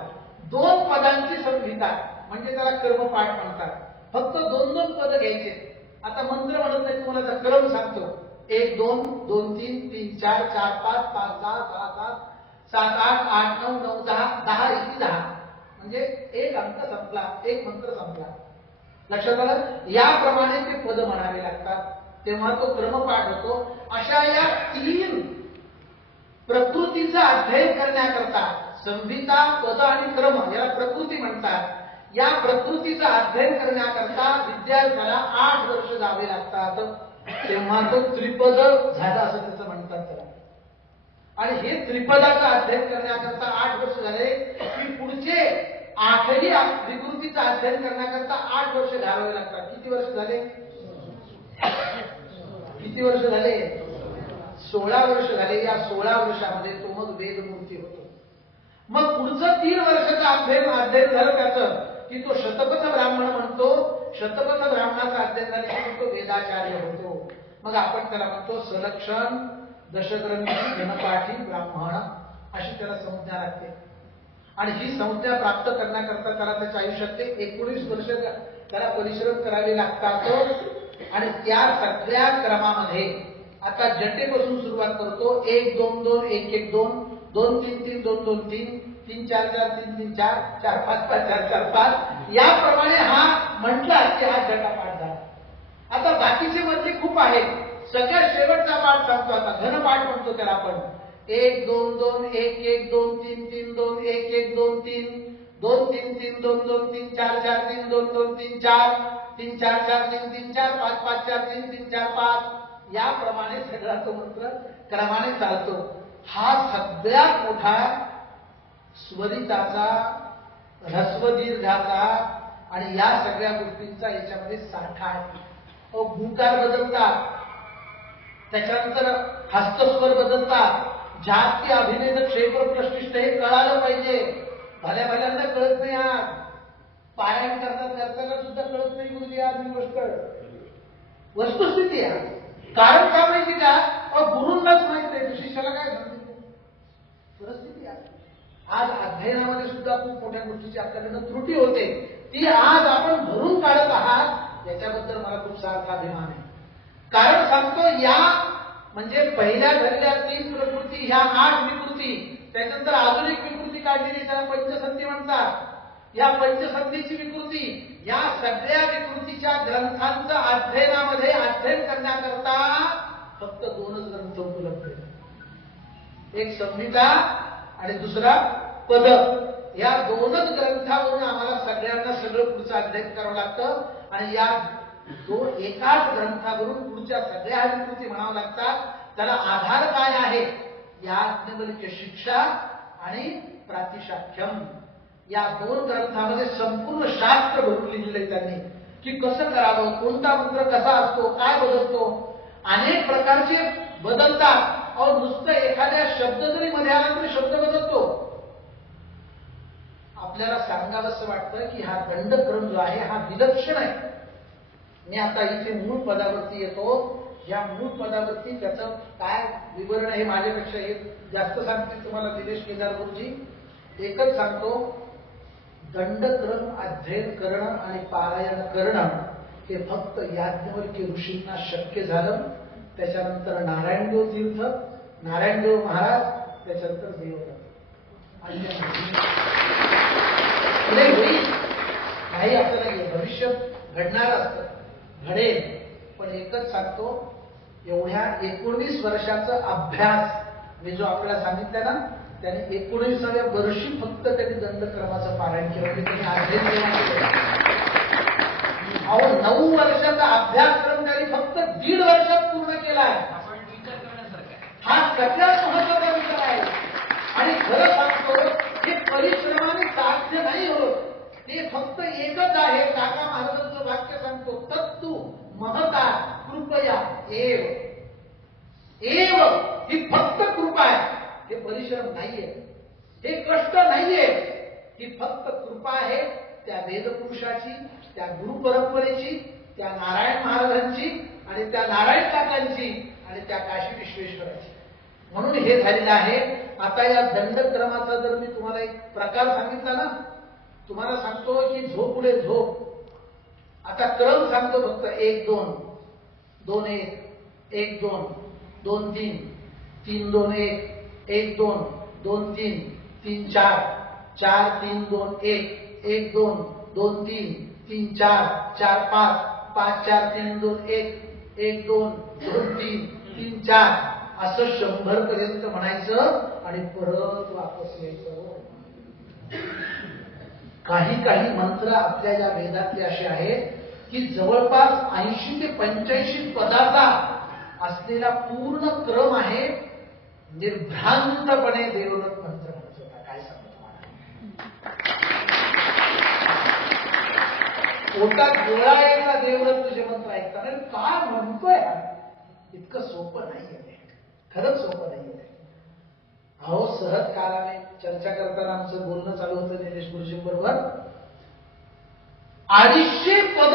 2 पदांची संहिता म्हणजे त्याला कर्मपाठ म्हणतात. फक्त 2-2 पद घ्यायचे. आता मंत्र म्हणत नाही, तुम्हाला त्याचा क्रम सांगतो. 1 2 2 3 3 4 4 5 5 6 6 7 7 8 8 9 9 10 10 इथे 10 म्हणजे एक अंक संपला, एक मंत्र संपला. लक्षात आलं? याप्रमाणे ते पद म्हणावे लागतात, तेव्हा तो क्रमपाठ होतो. अशा या 3 प्रकृतीचा अध्ययन करण्याकरता संहिता, पद आणि क्रम याला प्रकृती म्हणतात. या प्रकृतीचा अध्ययन करण्याकरता विद्यार्थ्याला 8 वर्ष जावे लागतात. तेव्हा तो त्रिपद झाला असं त्याचं म्हणतात त्याला. आणि हे त्रिपदाचा अध्ययन करण्याकरता 8 वर्ष झाले की पुढचे 8ही विकृतीचा अध्ययन करण्याकरता 8 वर्ष घालवावे लागतात. किती वर्ष झाले? किती वर्ष झाले? 16 वर्ष झाले. या 16 वर्षामध्ये तो मग वेदमूर्ती होतो. मग पुढचं 3 वर्षाचं अध्ययन झालं त्याचं की तो शतपथ ब्राह्मण म्हणतो. शतपथ ब्राह्मणाचा अध्ययन झाले की तो वेदाचार्य होतो. मग आपण त्याला म्हणतो सलक्षण दशग्रंथी घनपाठी ब्राह्मण, अशी त्याला संज्ञा लागते. आणि ही संज्ञा प्राप्त करण्याकरता त्याला त्याच्या आयुष्यातले 19 वर्ष त्याला परिश्रम करावे लागतात. आणि त्या सगळ्या क्रमामध्ये आता जटेपासून सुरुवात करतो. 1 2 2 1 1 2 2 3 3 2 2 3 3 4 4 3 3 4 4 5 5 4 4 5 याप्रमाणे हा म्हटला की हा जटापाठ झाला. आता बाकीचे मधले खूप आहेत. सगळ्यात शेवटचा पाठ सांगतो आता, घनपाठ म्हणतो त्याला आपण. 1 2 2 1 1 2 3 3 2 1 1 2 3 2 3 3 2 2 3 4 4 3 2 2 3 4 3 4 4 3 3 4 5 5 4 3 3 4 5 याप्रमाणे सगळा तो मंत्र क्रमाने चालतो. हा सगळ्यात मोठा स्वरिताचा ऱ्हस्व दीर्घाचा आणि या सगळ्या गोष्टींचा याच्यामध्ये साठा आहे. भूकार बदलतात, त्याच्यानंतर हस्तस्वर बदलतात, जाती अभिनेत क्षेत्र प्रशिष्ट हे कळालं पाहिजे. भल्या भल्यांना कळत नाही. आज पारायण करतात करताना सुद्धा कळत नाही गुरुजी. आज ही गोष्ट वस्तुस्थिती आहे. कारण काय माहिती का? गुरूंनाच माहित आहे, शिष्याला काय सांगितलं. परिस्थिती आहे. आज अध्ययनामध्ये सुद्धा खूप मोठ्या गोष्टीची आपल्याकडनं त्रुटी होते. ती आज आपण भरून काढत आहात, याच्याबद्दल मला खूप सारखा अभिमान आहे. कारण सांगतो, या म्हणजे पहिल्या घडल्या 3 प्रकृती, ह्या 8 विकृती, त्याच्यानंतर आधुनिक विकृती काढलेली, त्याला पंचसंधी म्हणतात. या पंचसंधीची विकृती, या सगळ्या विकृतीच्या ग्रंथांचं अध्ययनामध्ये अध्ययन करण्याकरता फक्त 2च ग्रंथ उपलब्ध आहेत. एक संहिता आणि दुसरा पद. या 2च ग्रंथावरून आम्हाला सगळ्यांना सगळं पुढचं अध्ययन करावं लागतं. आणि या एकाच ग्रंथावरून पुढच्या सगळ्या विकृती म्हणावं लागतात. त्याला आधार काय आहे? याज्ञवल्क्य शिक्षा आणि प्रातिशाख्यम, या 2 ग्रंथामध्ये संपूर्ण शास्त्र भरून लिहिलेले त्यांनी, की कसं करावं, कोणता मंत्र कसा असतो, काय बदलतो. अनेक प्रकारचे बदलतात. नुसतं एखाद्या शब्द जरी मध्ये आला तरी शब्द बदलतो. आपल्याला सांगावंसं वाटतं की हा दंडक्रम जो आहे हा विलक्षण आहे. मी आता इथे मूळ पदावरती येतो. या मूळ पदावरती त्याचं काय विवरण हे माझ्यापेक्षा हे जास्त सांगतील तुम्हाला निलेश केदार गुरुजी. एकच सांगतो, दंडक्रम अध्ययन करणं आणि पारायण करणं हे फक्त याज्ञवल्क्य ऋषींना शक्य झालं. त्याच्यानंतर नारायणदेव तीर्थ, नारायणदेव महाराज, त्याच्यानंतर देवदत्त. होईल नाही, आपल्याला भविष्य घडणार असतं, घडेल. पण एकच सांगतो, एवढ्या 19 वर्षाचा अभ्यास मी जो आपल्याला सांगितलं ना, त्याने 19व्या वर्षी फक्त त्यांनी दंडक्रमाचं पारायण केलं. त्यांनी अध्ययन केलं. 9 वर्षाचा अभ्यासक्रम त्यांनी फक्त 1.5 वर्षात पूर्ण केलाय. हा सगळ्यात महत्वाचा विचार आहे. आणि खरं सांगतो, हे परिश्रमाने साध्य नाही होत. ते फक्त एकच आहे. काका महाराजांचं वाक्य सांगतो, तत्तु महता कृपया एव. ही फक्त कृपा आहे. हे परिश्रम नाहीये, हे कष्ट नाहीये. ही फक्त कृपा आहे त्या वेदपुरुषाची, त्या गुरु परंपरेची, त्या नारायण महाराजांची आणि त्या नारायण काकांची आणि त्या काशी विश्वेश्वराची. म्हणून हे झालेलं आहे. आता या दंडक्रमाचा जर मी तुम्हाला एक प्रकार सांगितला ना, तुम्हाला सांगतो की झोप पुढे झोप. आता क्रम सांगतो फक्त 1 2 2 1 1 2 2 3 3 2 1 1 2 2 3 3 4 4 3 2 1 1 2 2 3 3 4 4 5 5 4 3 2 1 1 2 2 3 3 4 असं 100 पर्यंत म्हणायचं आणि परत वापस यायचं. काही मंत्र आपल्या या वेदातले असे आहेत की जवळपास 80 ते 85 पदाचा असलेला पूर्ण क्रम आहे. निर्भ्रांतपणे देवदत्त मंत्र म्हणत होता. काय सांगतो तुम्हाला, पोटात गोळा यायचा देवदत्त तुझे मंत्र ऐकताना. काय म्हणतोय, इतकं सोपं नाहीये. खरंच सोपं नाहीये. अहो, सहज कालाने चर्चा करताना आमचं बोलणं चालू होतं निलेश गुरुजींबरोबर. 250 पद,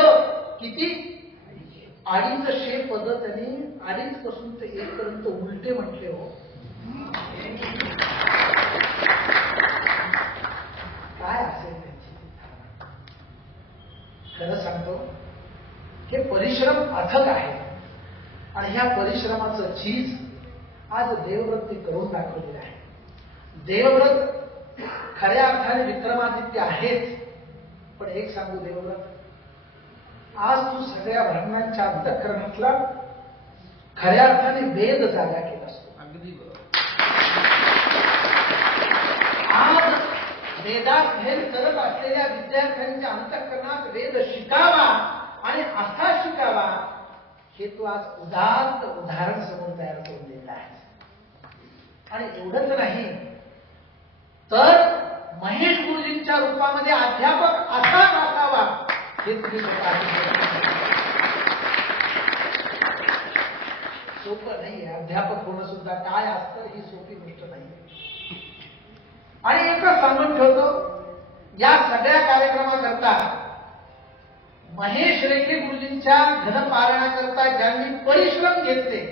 किती 250 पद त्यांनी 2.5 पासून ते 1 पर्यंत उलटे म्हटले. हो, काय असेल त्यांची. खरं सांगतो, हे परिश्रम अथक आहे. आणि ह्या परिश्रमाचं चीज आज देवव्रत करून दाखवलेलं आहे. देवव्रत खऱ्या अर्थाने विक्रमादित्य आहेच. पण एक सांगू देवव्रत, आज तू सगळ्या ब्राह्मणांच्या अंतःकरणातला खऱ्या अर्थाने वेद जागा केला असतो. आज वेदाध्ययन करत असलेल्या विद्यार्थ्यांच्या अंतःकरणात वेद शिकावा आणि असा शिकावा, हे तू आज उदाहरण समोर तयार करून दिलेलं आहे. आणि एवढंच नाही तर महेश गुरुजींच्या रूपामध्ये अध्यापक असाच असावा हे तुम्ही सोपं नाहीये. अध्यापक होणं सुद्धा काय असतं ही सोपी गोष्ट नाहीये. आणि एकच सांगून ठेवतो, या सगळ्या कार्यक्रमाकरता महेश रेखे गुरुजींच्या घनपारायणाकरता ज्यांनी परिश्रम घेतले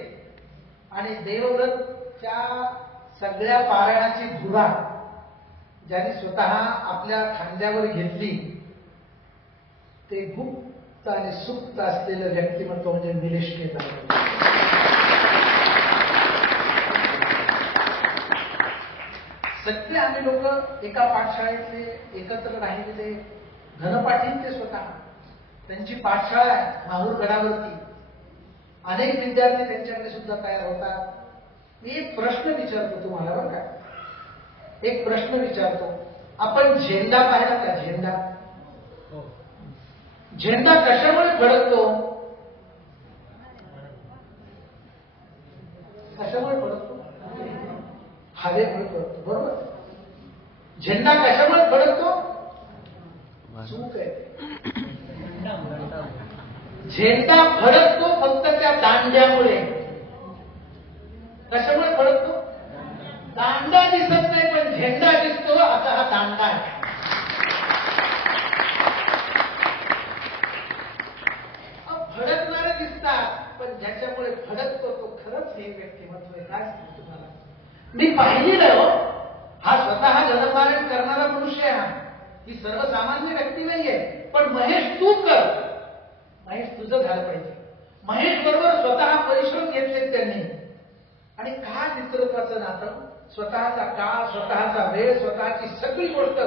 आणि देवव्रतच्या सगळ्या पारायणाची धुरा ज्यांनी स्वतः आपल्या खांद्यावर घेतली, ते गुप्त आणि सुप्त असलेलं व्यक्तिमत्व म्हणजे निलेश केदार. सगळे आम्ही लोक एका पाठशाळेतले एकत्र राहिलेले घनपाठीत ते स्वतः. त्यांची पाठशाळा आहे माहूर गडावरती. अनेक विद्यार्थी त्यांच्याकडे सुद्धा तयार होतात. मी एक प्रश्न विचारतो तुम्हाला, बरं का, एक प्रश्न विचारतो. आपण झेंडा पाहिला का? झेंडा झेंडा कशामुळे फडकतो? कशामुळे फडकतो? हवेमुळे फडकतो, बरोबर. झेंडा कशामुळे फडकतो? चूक आहे. झेंडा फडकतो फक्त त्या दांड्यामुळे. कशामुळे फडकतो? दांडा दिसत नाही पण झेंडा दिसतो, असा हा दांडा आहे. फडकणारे दिसतात पण ज्याच्यामुळे फडकतो तो खरंच हे व्यक्तिमत्व आहे. काय सांगतो तुम्हाला, मी पाहिलेलं. हा स्वतः जनपारायण करणारा मनुष्य आहे. ही सर्वसामान्य व्यक्ती नाहीये. पण महेश तू कर, महेश तुझं झालं पाहिजे. महेश बरोबर स्वतः परिश्रम घेतले त्यांनी. आणि काय मित्रत्वाचं नातं, स्वतःचा काळ, स्वतःचा वेळ, स्वतःची सगळी गोष्ट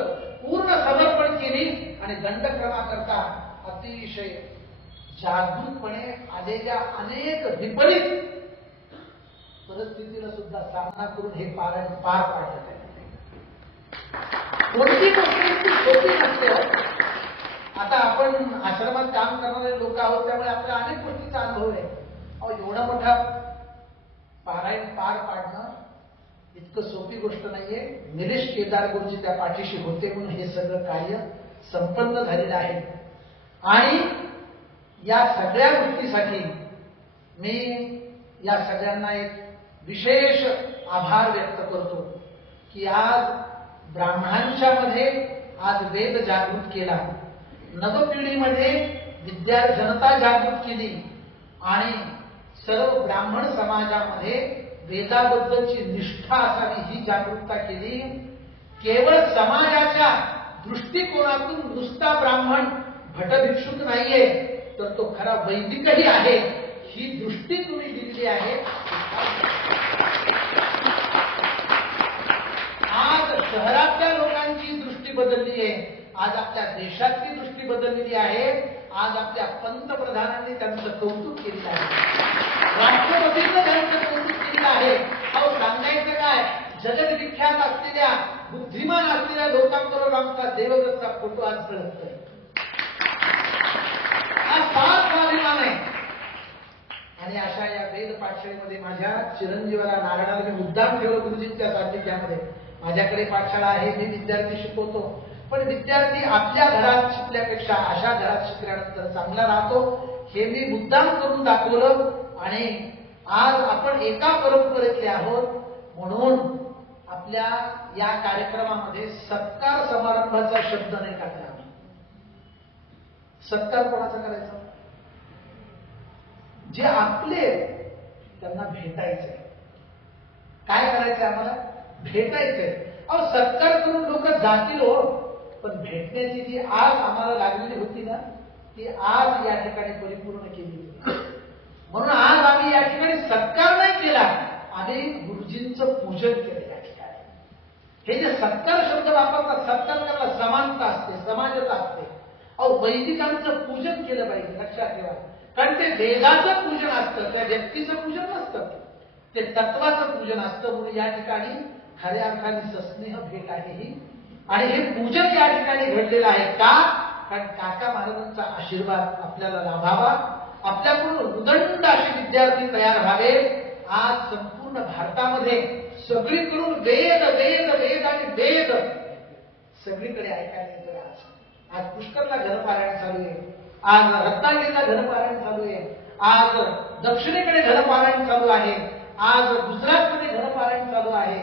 पूर्ण समर्पण केली आणि दंडक्रमाकरता अतिशय जागरूकपणे आलेल्या अनेक विपरीत परिस्थितीला सुद्धा सामना करून हे पारायण पार पाडलं आहे. कोणती गोष्ट सोपी नसते. आता आपण आश्रमात काम करणारे लोक आहोत, त्यामुळे आपल्या अनेक गोष्टीचा अनुभव आहे. अहो, एवढा मोठा पारायण पार पाडणं इतकं सोपी गोष्ट नाहीये. निलेश केदार गुरुजी त्या पाठीशी होते म्हणून हे सगळं कार्य संपन्न झालेलं आहे. आणि या सगळ्या गोष्टीसाठी मी या सगळ्यांना एक विशेष आभार व्यक्त करतो की आज ब्राह्मणांच्या मध्ये आज वेद जागृत केला, नवपिढीमध्ये जनता जागृत केली आणि सर्व ब्राह्मण समाजामध्ये वेदाबद्दलची निष्ठा असावी ही जागरूकता केली. केवळ समाजाच्या दृष्टिकोनातून नुसता ब्राह्मण भटभिक्षुक नाहीये, तर तो खरा वैदिकही आहे, ही दृष्टी तुम्ही दिलेली आहे. आज शहरातल्या लोकांची दृष्टी बदलली आहे. आज आपल्या देशातली दृष्टी बदललेली आहे. आज आपल्या पंतप्रधानांनी त्यांचं कौतुक केलेलं आहे, राष्ट्रपतींनी त्यांचं कौतुक केलेलं आहे. अहो, सांगायचं काय, जगविख्यात असलेल्या बुद्धिमान असलेल्या लोकांबरोबर आमचा देवव्रतचा फोटो आज झळकतोय. हा फार स्वाभिमान आहे. आणि अशा या वेद पाठशाळेमध्ये माझ्या चिरंजीवाला नारायणाला मी मुद्दाम ठेवलं गुरुजींच्या सान्निध्यामध्ये. माझ्याकडे पाठशाळा आहे, मी विद्यार्थी शिकवतो. पण विद्यार्थी आपल्या घरात शिकल्यापेक्षा अशा घरात शिकल्यानंतर चांगला राहतो, हे मी मुद्दाम करून दाखवलं. आणि आज आपण एका परंपरेतले आहोत म्हणून आपल्या या कार्यक्रमामध्ये सत्कार समारंभाचा शब्द नाही टाकला. सत्कार कोणाचा करायचा? जे आपले त्यांना भेटायचंय. काय करायचंय? आम्हाला भेटायचंय. अहो, सत्कार करून लोक जातील हो, पण भेटण्याची जी आज आम्हाला लागलेली होती ना, ती आज या ठिकाणी परिपूर्ण केली. म्हणून आज आम्ही या ठिकाणी सत्कार नाही केला, आम्ही गुरुजींचं पूजन केलं या ठिकाणी. हे जे सत्कार शब्द वापरतात, सत्काराला समानता असते, समानता असते. अहो, वैदिकांचं पूजन केलं पाहिजे, लक्षात ठेवा. कारण ते वेदाचं पूजन असतं, त्या व्यक्तीचं पूजन नसतं, ते तत्वाचं पूजन असतं. म्हणून या ठिकाणी खऱ्या अर्थाने सस्नेह भेट आहे ही. आणि हे पूजन या ठिकाणी घडलेलं आहे का? कारण काका महाराजांचा आशीर्वाद आपल्याला लाभावा, आपल्याकडून उदंड असे विद्यार्थी तयार व्हावे. आज संपूर्ण भारतामध्ये सगळीकडून वेद वेद वेद आणि वेद सगळीकडे ऐकायला येतोय. आज पुष्करला घनपारायण चालू आहे, आज रत्नागिरीला घनपारायण चालू आहे, आज दक्षिणेकडे घनपारायण चालू आहे, आज गुजरातमध्ये घनपारायण चालू आहे.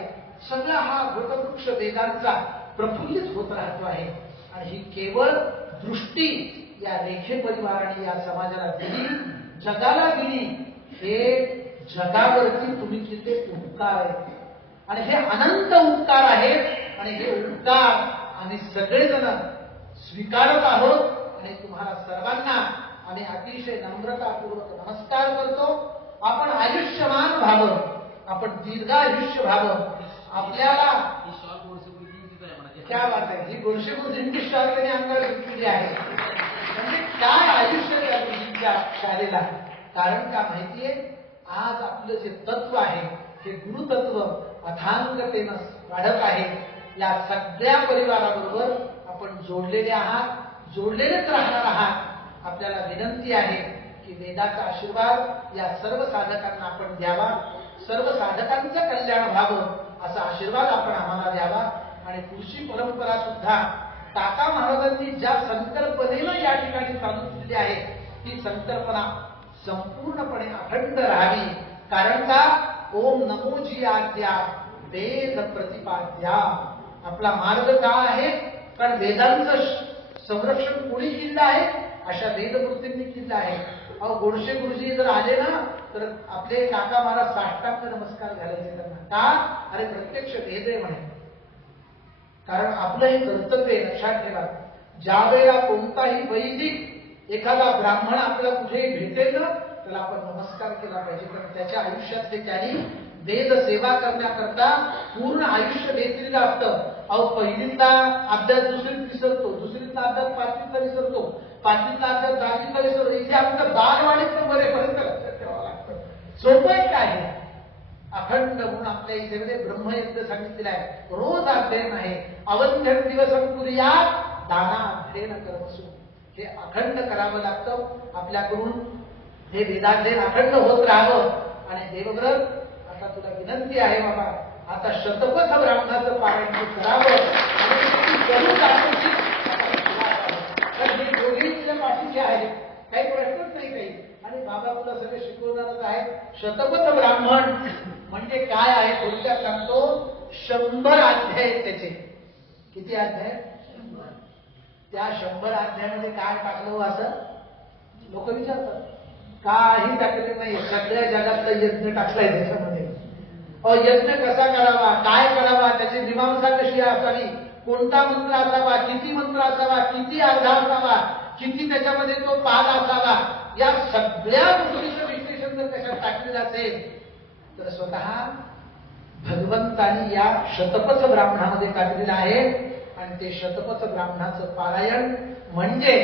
सगळा हा वटवृक्ष वेदांचा प्रफुल्लित होत राहतो आहे. आणि ही केवळ दृष्टी या रेखे परिवाराने या समाजाला दिली, जगाला दिली. हे जगावरती तुम्ही केले उपकार आहेत आणि हे अनंत उपकार आहेत आणि हे उपकार आम्ही सगळेजण स्वीकारत आहोत आणि तुम्हाला सर्वांना आम्ही अतिशय नम्रतापूर्वक नमस्कार करतो. आपण आयुष्यमान व्हावं, आपण दीर्घायुष्य व्हावं. आपल्याला क्या बात आहे, ही गोडशे गुरुजींची शॉल त्यांनी अंगावर घेतलेली आहे. म्हणजे काय आयुष्य त्या गुरुजींच्या शाळेला. कारण का माहितीये, आज आपलं जे तत्व आहे हे गुरुतत्व अथांगतेनं वाढत आहे. या सगळ्या परिवाराबरोबर आपण जोडलेले आहात, जोडलेलेच राहणार आहात. आपल्याला विनंती आहे की वेदाचा आशीर्वाद या सर्व साधकांना आपण द्यावा, सर्व साधकांचं कल्याण व्हावं असा आशीर्वाद आपण आम्हाला द्यावा. आणि पुढची परंपरा सुद्धा काका महाराजांनी ज्या संकल्पनेनं या ठिकाणी चालू केली आहे ती संकल्पना संपूर्णपणे अखंड राहावी. कारण का, ओम नमोजी आद्या वेद प्रतिपाद्या. आपला मार्ग काय आहे, कारण वेदांचं संरक्षण कोणी केलं आहे, अशा वेदमूर्तींनी केलं आहे. अहो गोडशे गुरुजी जर आले ना तर आपले काका महाराज साष्टांग नमस्कार घालायचे त्यांना. का, अरे प्रत्यक्ष वेद आहे म्हणे. कारण आपलं हे कर्तव्य आहे, लक्षात ठेवा. ज्या वेळेला कोणताही वैदिक एखादा ब्राह्मण आपल्याला कुठेही भेटेल ना त्याला आपण नमस्कार केला पाहिजे. कारण त्याच्या आयुष्यातले त्यांनी वेद सेवा करण्याकरता पूर्ण आयुष्य घेतलेलं असतं. अहो पहिलीतला अभ्यास दुसरीत विसरतो, दुसरीतला अभ्यास पाचवीतला विसरतो, पाचवीतला अभ्यास दहावीतला विसरतो. इथे आमचं बालवाडीत बरेपर्यंत लक्षात ठेवावं लागतं. सोपं काय आहे, अखंड म्हणून आपल्या इथे ब्रह्मयज्ञ सांगितलेलं आहे. रोज अध्ययन आहे. अवंधन दिवसं कुर्यात दाना अध्ययन कर्मसु. हे अखंड करावं लागतं आपल्याकडून. हे वेदाध्ययन अखंड होत राहावं. आणि देवव्रत, आता तुला विनंती आहे बाबा, आता शतपथ ब्राह्मणाचं पारायण तू करावं आणि करू टाकायची. तर हे दोघे तुझ्या पाठीचे आहेत, काही प्रश्नच नाही काही. आणि बाबा तुला सगळे शिकवणारच आहे. शतपथ ब्राह्मण म्हणजे काय आहे थोडक्यात सांगतो. 100 अध्याय आहेत त्याचे. किती अध्याय? त्या 100 अध्यायामध्ये काय टाकलं असं लोक विचारतात. काही टाकले नाही. सगळ्या जगातला यज्ञ टाकलाय त्याच्यामध्ये. यज्ञ कसा करावा, काय करावा, त्याची मीमांसा कशी असावी, कोणता मंत्र असावा, किती मंत्र असावा, किती अर्धा असावा, किती त्याच्यामध्ये तो पाद असावा, या सगळ्या गोष्टीचं विश्लेषण जर कशात टाकलेलं असेल तर स्वतः भगवंतांनी या शतपथ ब्राह्मणामध्ये टाकलेलं आहे. आणि ते शतपथ ब्राह्मणाचं पारायण म्हणजे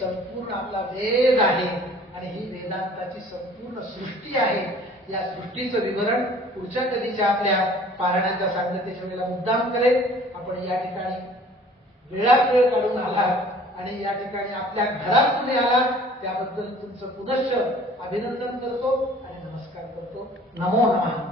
संपूर्ण आपला वेद आहे. आणि ही वेदांताची संपूर्ण सृष्टी आहे. या सृष्टीचं विवरण पुढच्या कधीच्या आपल्या पारायणाच्या सांगतेच्या वेळेला मुद्दाम करेल. आपण या ठिकाणी वेळात वेळ काढून आलात आणि या ठिकाणी आपल्या घरात तुम्ही आलात त्याबद्दल तुमचं पुनश्च अभिनंदन करतो आणि नमस्कार करतो. नमो नमः.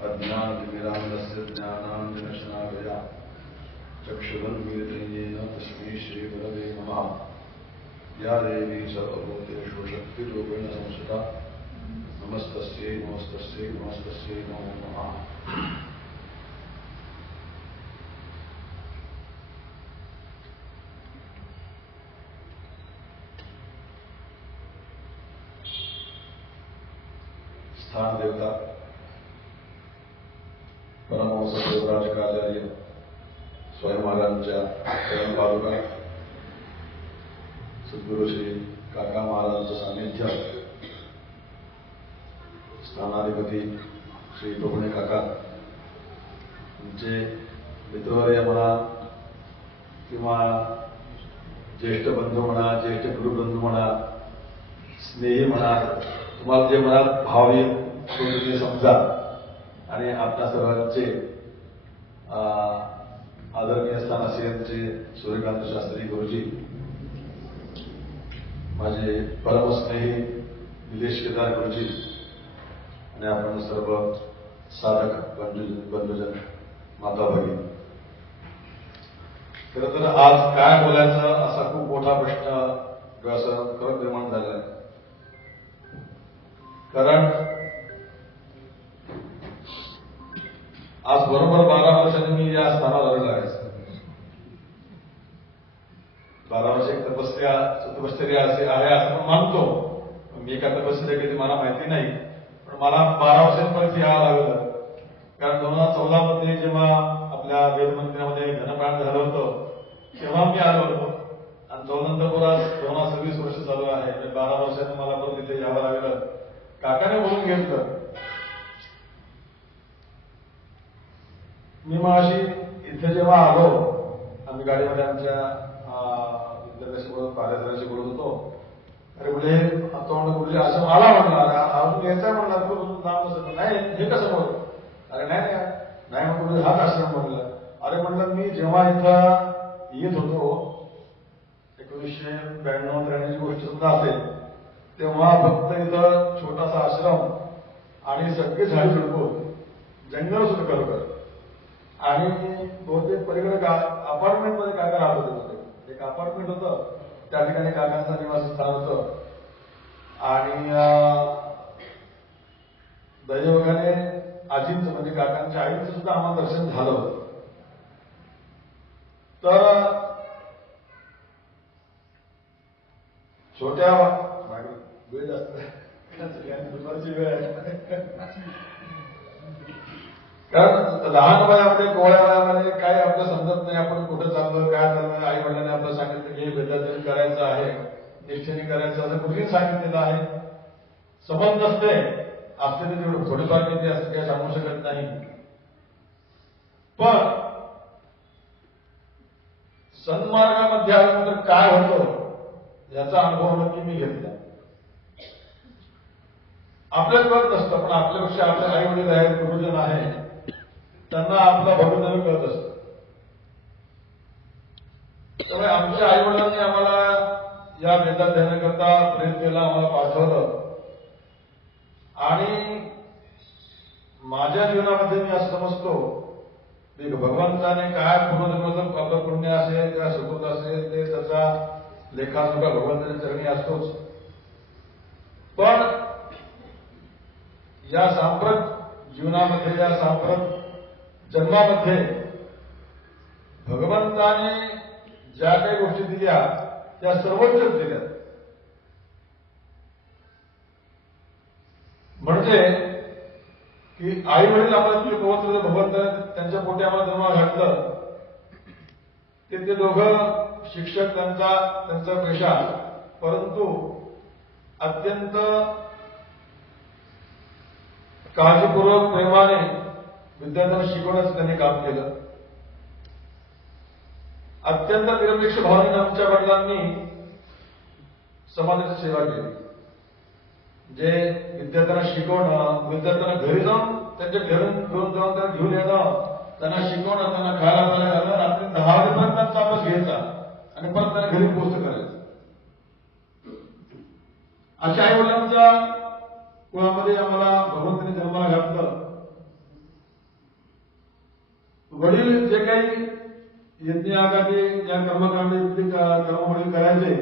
अज्ञानतिमिरान्धस्य ज्ञानाञ्जनशलाकया चक्षुरुन्मीलितं तस्मै श्रीगुरवे नमः. या देवी सर्वभूतेषु शक्तिरूपेण संस्थिता नमस्तस्यै नमस्तस्यै नमस्तस्यै नमो नमः. स्थान देवता परमहंस देवराजकाचार्य स्वयं महाराजांच्या चरणपादुका, सद्गुरू श्री काका महाराजांचं सानिध्य, स्थानाधिपती श्री प्रभुणे काका, तुमचे मित्रवर्य म्हणा किंवा ज्येष्ठ बंधू म्हणा, ज्येष्ठ गुरुबंधू म्हणा, स्नेही म्हणा, तुम्हाला जे मनात भाव येईल तो तुम्ही समजा आणि आपल्या सर्वांचे आदरणीय स्थानासीचे सूर्यकांत शास्त्री गुरुजी, माझे परमस्नेही निलेश केदार गुरुजी आणि आपण सर्व साधक बंधुजन माता भगिनी, खरं तर आज काय बोलायचं असा खूप मोठा प्रश्न खरं निर्माण झाला आहे. कारण आज बरोबर 12 वर्षांनी मी या स्थानावर आलेलो आहे. 12 वर्ष एक तपश्चर्या असे आहे असं पण मानतो. मी एका तपश्चर्या केली मला माहिती नाही, पण मला 12 वर्षांपर्यंत यावं लागलं. कारण 2014 मध्ये जेव्हा आपल्या वेद मंदिरामध्ये घनप्राण झालं होतं तेव्हा मी आलो होतो आणि तो नंतर परत 26 वर्ष चालू आहे. 12 वर्षांनी मला परत तिथे यावं लागलं. काकाने बोलून घेतलं. मी मग अशी इथे जेव्हा आलो, आम्ही गाडीमध्ये आमच्या विद्यार्थ्याशी बोलत पारेसराशी बोलत होतो. अरे म्हणजे तो म्हणलं कुठले असं मला म्हणणार अजून यायचं म्हणणार तू नाव कसं नाही हे कसं बोल. अरे नाही नाही कुठे हाच आश्रम म्हणलं. अरे म्हणलं मी जेव्हा इथं येत होतो 1992-93 गोष्ट सुद्धा असेल तेव्हा फक्त इथं छोटासा आश्रम आणि सगळे झाडी झुडपून जंगल सुद्धा खरोखर आणि बहुतेक पलीकडे अपार्टमेंट मध्ये काका राहत होते. एक अपार्टमेंट होतं त्या ठिकाणी काकांचं निवासस्थान होतं आणि दैवयोगाने आजींचं म्हणजे काकांच्या आईचं सुद्धा आम्हाला दर्शन झालं होतं. तर छोट्या वेळ जास्त दुपारची वेळ आहे. कारण लहान वयामध्ये कोवळ्या वयामध्ये काय आपलं समजत नाही. आपण कुठं चाललं काय चाललं. आई वडिलांनी आपलं सांगितलं की वेदाध्ययन करायचं आहे, निष्ठेने करायचं असं कुठेही सांगितलेलं आहे. समज नसते असते ते तेवढं थोडीफार किती असं काही सांगू शकत नाही. पण सन्मार्गामध्ये आल्यानंतर काय होतं याचा अनुभव नक्की मी घेतला. आपल्याला कळत नसतं पण आपल्यापेक्षा आपले आई वडील आहेत, गुरुजन आहे, त्यांना आपला भवितव्य कळत असतं. त्यामुळे आमच्या आई वडिलांनी आम्हाला या वेदाध्ययनाकरता प्रयत्न केला, आम्हाला पाठवलं. आणि माझ्या जीवनामध्ये मी असं समजतो की भगवंताने काय पूर्वजन्माचं आपलं पुण्य असेल किंवा सुकृत असेल ते त्याचा लेखाजोखा भगवंताच्या चरणी असतोच. पण या सांप्रत जीवनामध्ये या सांप्रत जन्मामध्ये भगवंताने ज्या काही गोष्टी दिल्या त्या सर्वोच्च दिल्या. म्हणजे की आई वडील आम्हाला जे पवित्र भगवंताने त्यांच्या पोटी आम्हाला जन्माला घातलं ते दोघं शिक्षक त्यांचा पेशा, परंतु अत्यंत काळजीपूर्वक प्रेमाने विद्यार्थ्यांना शिकवण्याचं त्यांनी काम केलं. अत्यंत निरपेक्ष भावनेने आमच्या वडिलांनी समाजाची सेवा केली. जे विद्यार्थ्यांना शिकवणं, विद्यार्थ्यांना घरी जाऊन त्यांच्या घरून घेऊन जाऊन त्यांना घेऊन येणं, त्यांना शिकवणं, त्यांना खायला प्यायला घालणं, रात्री 10 वाजेपर्यंत त्यांचा अभ्यास घ्यायचा आणि परत त्यांना घरी पोस्ट करायचं. अशा आई वडिलांच्या कुळामध्ये आम्हाला भगवंताने जन्माला घातलं. वडील जे काही यज्ञ आगामी ज्या कर्मकांडी कर्मवडील करायचे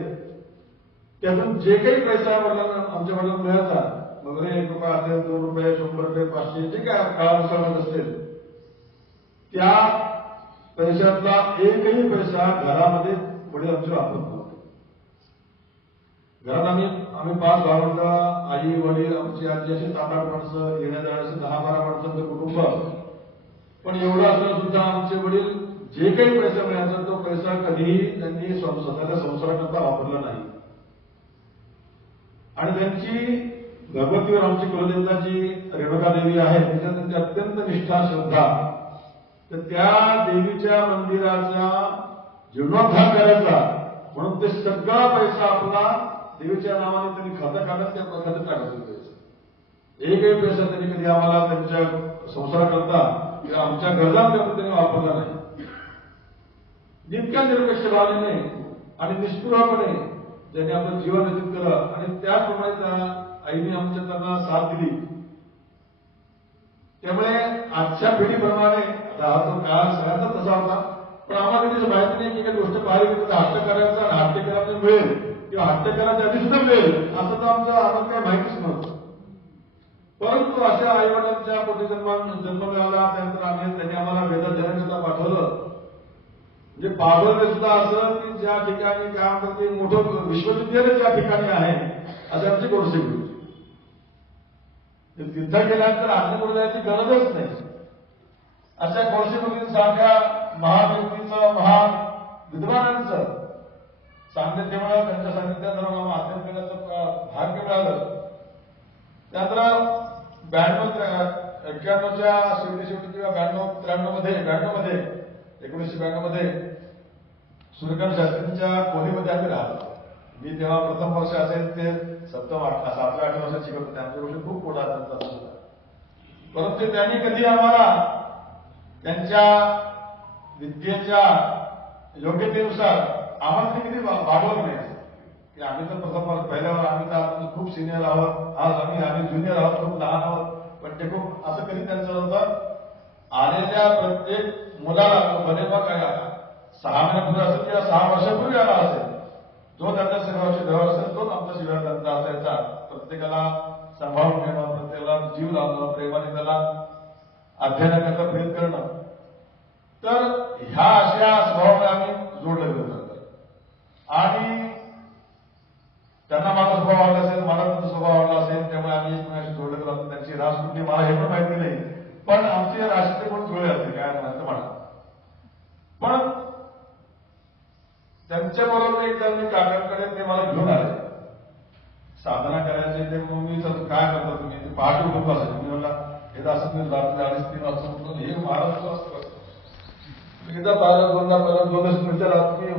त्यातून जे काही पैसा वडिलांना आमच्या वडिलांना मिळायचा, मग 1 रुपया असेल, 2 रुपये, 100 रुपये, 500 जे काय काळानुसार असेल त्या पैशातला एकही पैसा घरामध्ये वडील आमचे वापरत नव्हते. घरात आम्ही 5 भावंड, आई वडील, आमची आजी अशी 7-8 माणसं, येण्या जाण्याचे 10-12 माणसांचं कुटुंब. पण एवढं असं सुद्धा आमचे वडील जे काही पैसा मिळायचा तो पैसा कधीही त्यांनी स्वतःच्या संसाराकरता वापरला नाही. आणि त्यांची भगवतीवर आमची कुलदेवताची रेणुका देवी आहे तिच्या त्यांची अत्यंत निष्ठा श्रद्धा. तर त्या देवीच्या मंदिराचा जीर्णोद्धार करायचा म्हणून ते सगळा पैसा आपला देवीच्या नावाने त्यांनी खातं त्या खात्यात टाकत होते. एकही पैसा त्यांनी कधी आम्हाला त्यांच्या संसाराकरता किंवा आमच्या गरजांकरता त्यांनी वापरला नाही. इतक्या निरपेक्ष भावनेने आणि निष्ठुरपणे ज्यांनी आपलं जीवन व्यतीत केलं आणि त्याचप्रमाणे त्या आईने आमच्या त्यांना साथ दिली. त्यामुळे आजच्या पिढीप्रमाणे आता हा तो काळ सगळ्यांचा तसा होता, पण आम्हाला कधीच माहिती नाही की काही गोष्ट पाहिली तर हट्ट करायचा आणि हट्ट करायला मिळेल किंवा हट्ट करायच्या आधी सुद्धा मिळेल असं तर आम्हाला काही माहितीच नव्हतं. परंतु अशा आई वडिलांच्या पोटी जन्म मिळाला. त्यानंतर त्यांनी आम्हाला वेदात जनकता पाठवलं. म्हणजे पाठवलं सुद्धा असं की ज्या ठिकाणी काय म्हणतात ते मोठं विश्वविद्यालय ज्या ठिकाणी आहे असं आमची गोडसे गुरु. तिथं गेल्यानंतर अन्य पुढे जायची गरजच नाही. अशा गोडसे गुरुंसारख्या महान व्यक्तीचं, महान विद्वानांचं सान्निध्यमुळे त्यांच्या सान्निध्यात राहून अध्ययन करण्याचं भाग्य मिळालं. त्यानंतर 91च्या शेवटी किंवा 92 मध्ये 1992 मध्ये सूर्यकांत शास्त्रींच्या खोलीमध्ये आम्ही राहतो. मी तेव्हा प्रथम वर्ष असेल ते 7-8 वर्ष शिकत होते. आमच्या गोष्टी खूप मोठा त्यांचा होता. परंतु त्यांनी कधी आम्हाला त्यांच्या विद्येच्या योग्यतेनुसार आम्हाला ते कधी वाढवलं नाही की आम्ही तर प्रथम पहिल्यावर आम्ही तर खूप सिनियर आहोत, आज आम्ही ज्युनियर आहोत, खूप लहान आहोत. पण ते खूप असं कधी त्यांचं नव्हतं. आलेल्या प्रत्येक मुलाला बनेपा काय 6 महिन्यापूर्वी असेल किंवा 6 वर्षापूर्वी आला असेल, जो त्यांच्या सेवाची व्यवहार असेल तोच आमचा शिवाय त्यांचा असायचा. प्रत्येकाला सांभाळून घेणं, प्रत्येकाला जीव लावणं, प्रेमाने त्याला अध्ययनाकरता प्रेम करणं. तर ह्या अशा स्वभावामुळे आम्ही जोडले गेलो. आणि त्यांना माझा स्वभाव आवडला असेल, मला त्यांचा स्वभाव आवडला असेल, त्यामुळे आम्ही एकमेकांशी जोडले गेलो. त्यांची रास कुठली मला हे पण माहिती नाही, पण आमची राशीचे पण जुळे असते काय म्हणा. पण त्यांच्याबरोबर एकदा मी काकांकडे ते मला घेऊन आले साधना करायचे. ते मग मी काय करता तुम्ही ते पहाटे उठून बसायचे. मी म्हणला हे तर असं मी रात्री 2:30-3 वाजता उठून हे महाराष्ट्र असतं एकदा पाहिलं दोनच मिनिटं रात्री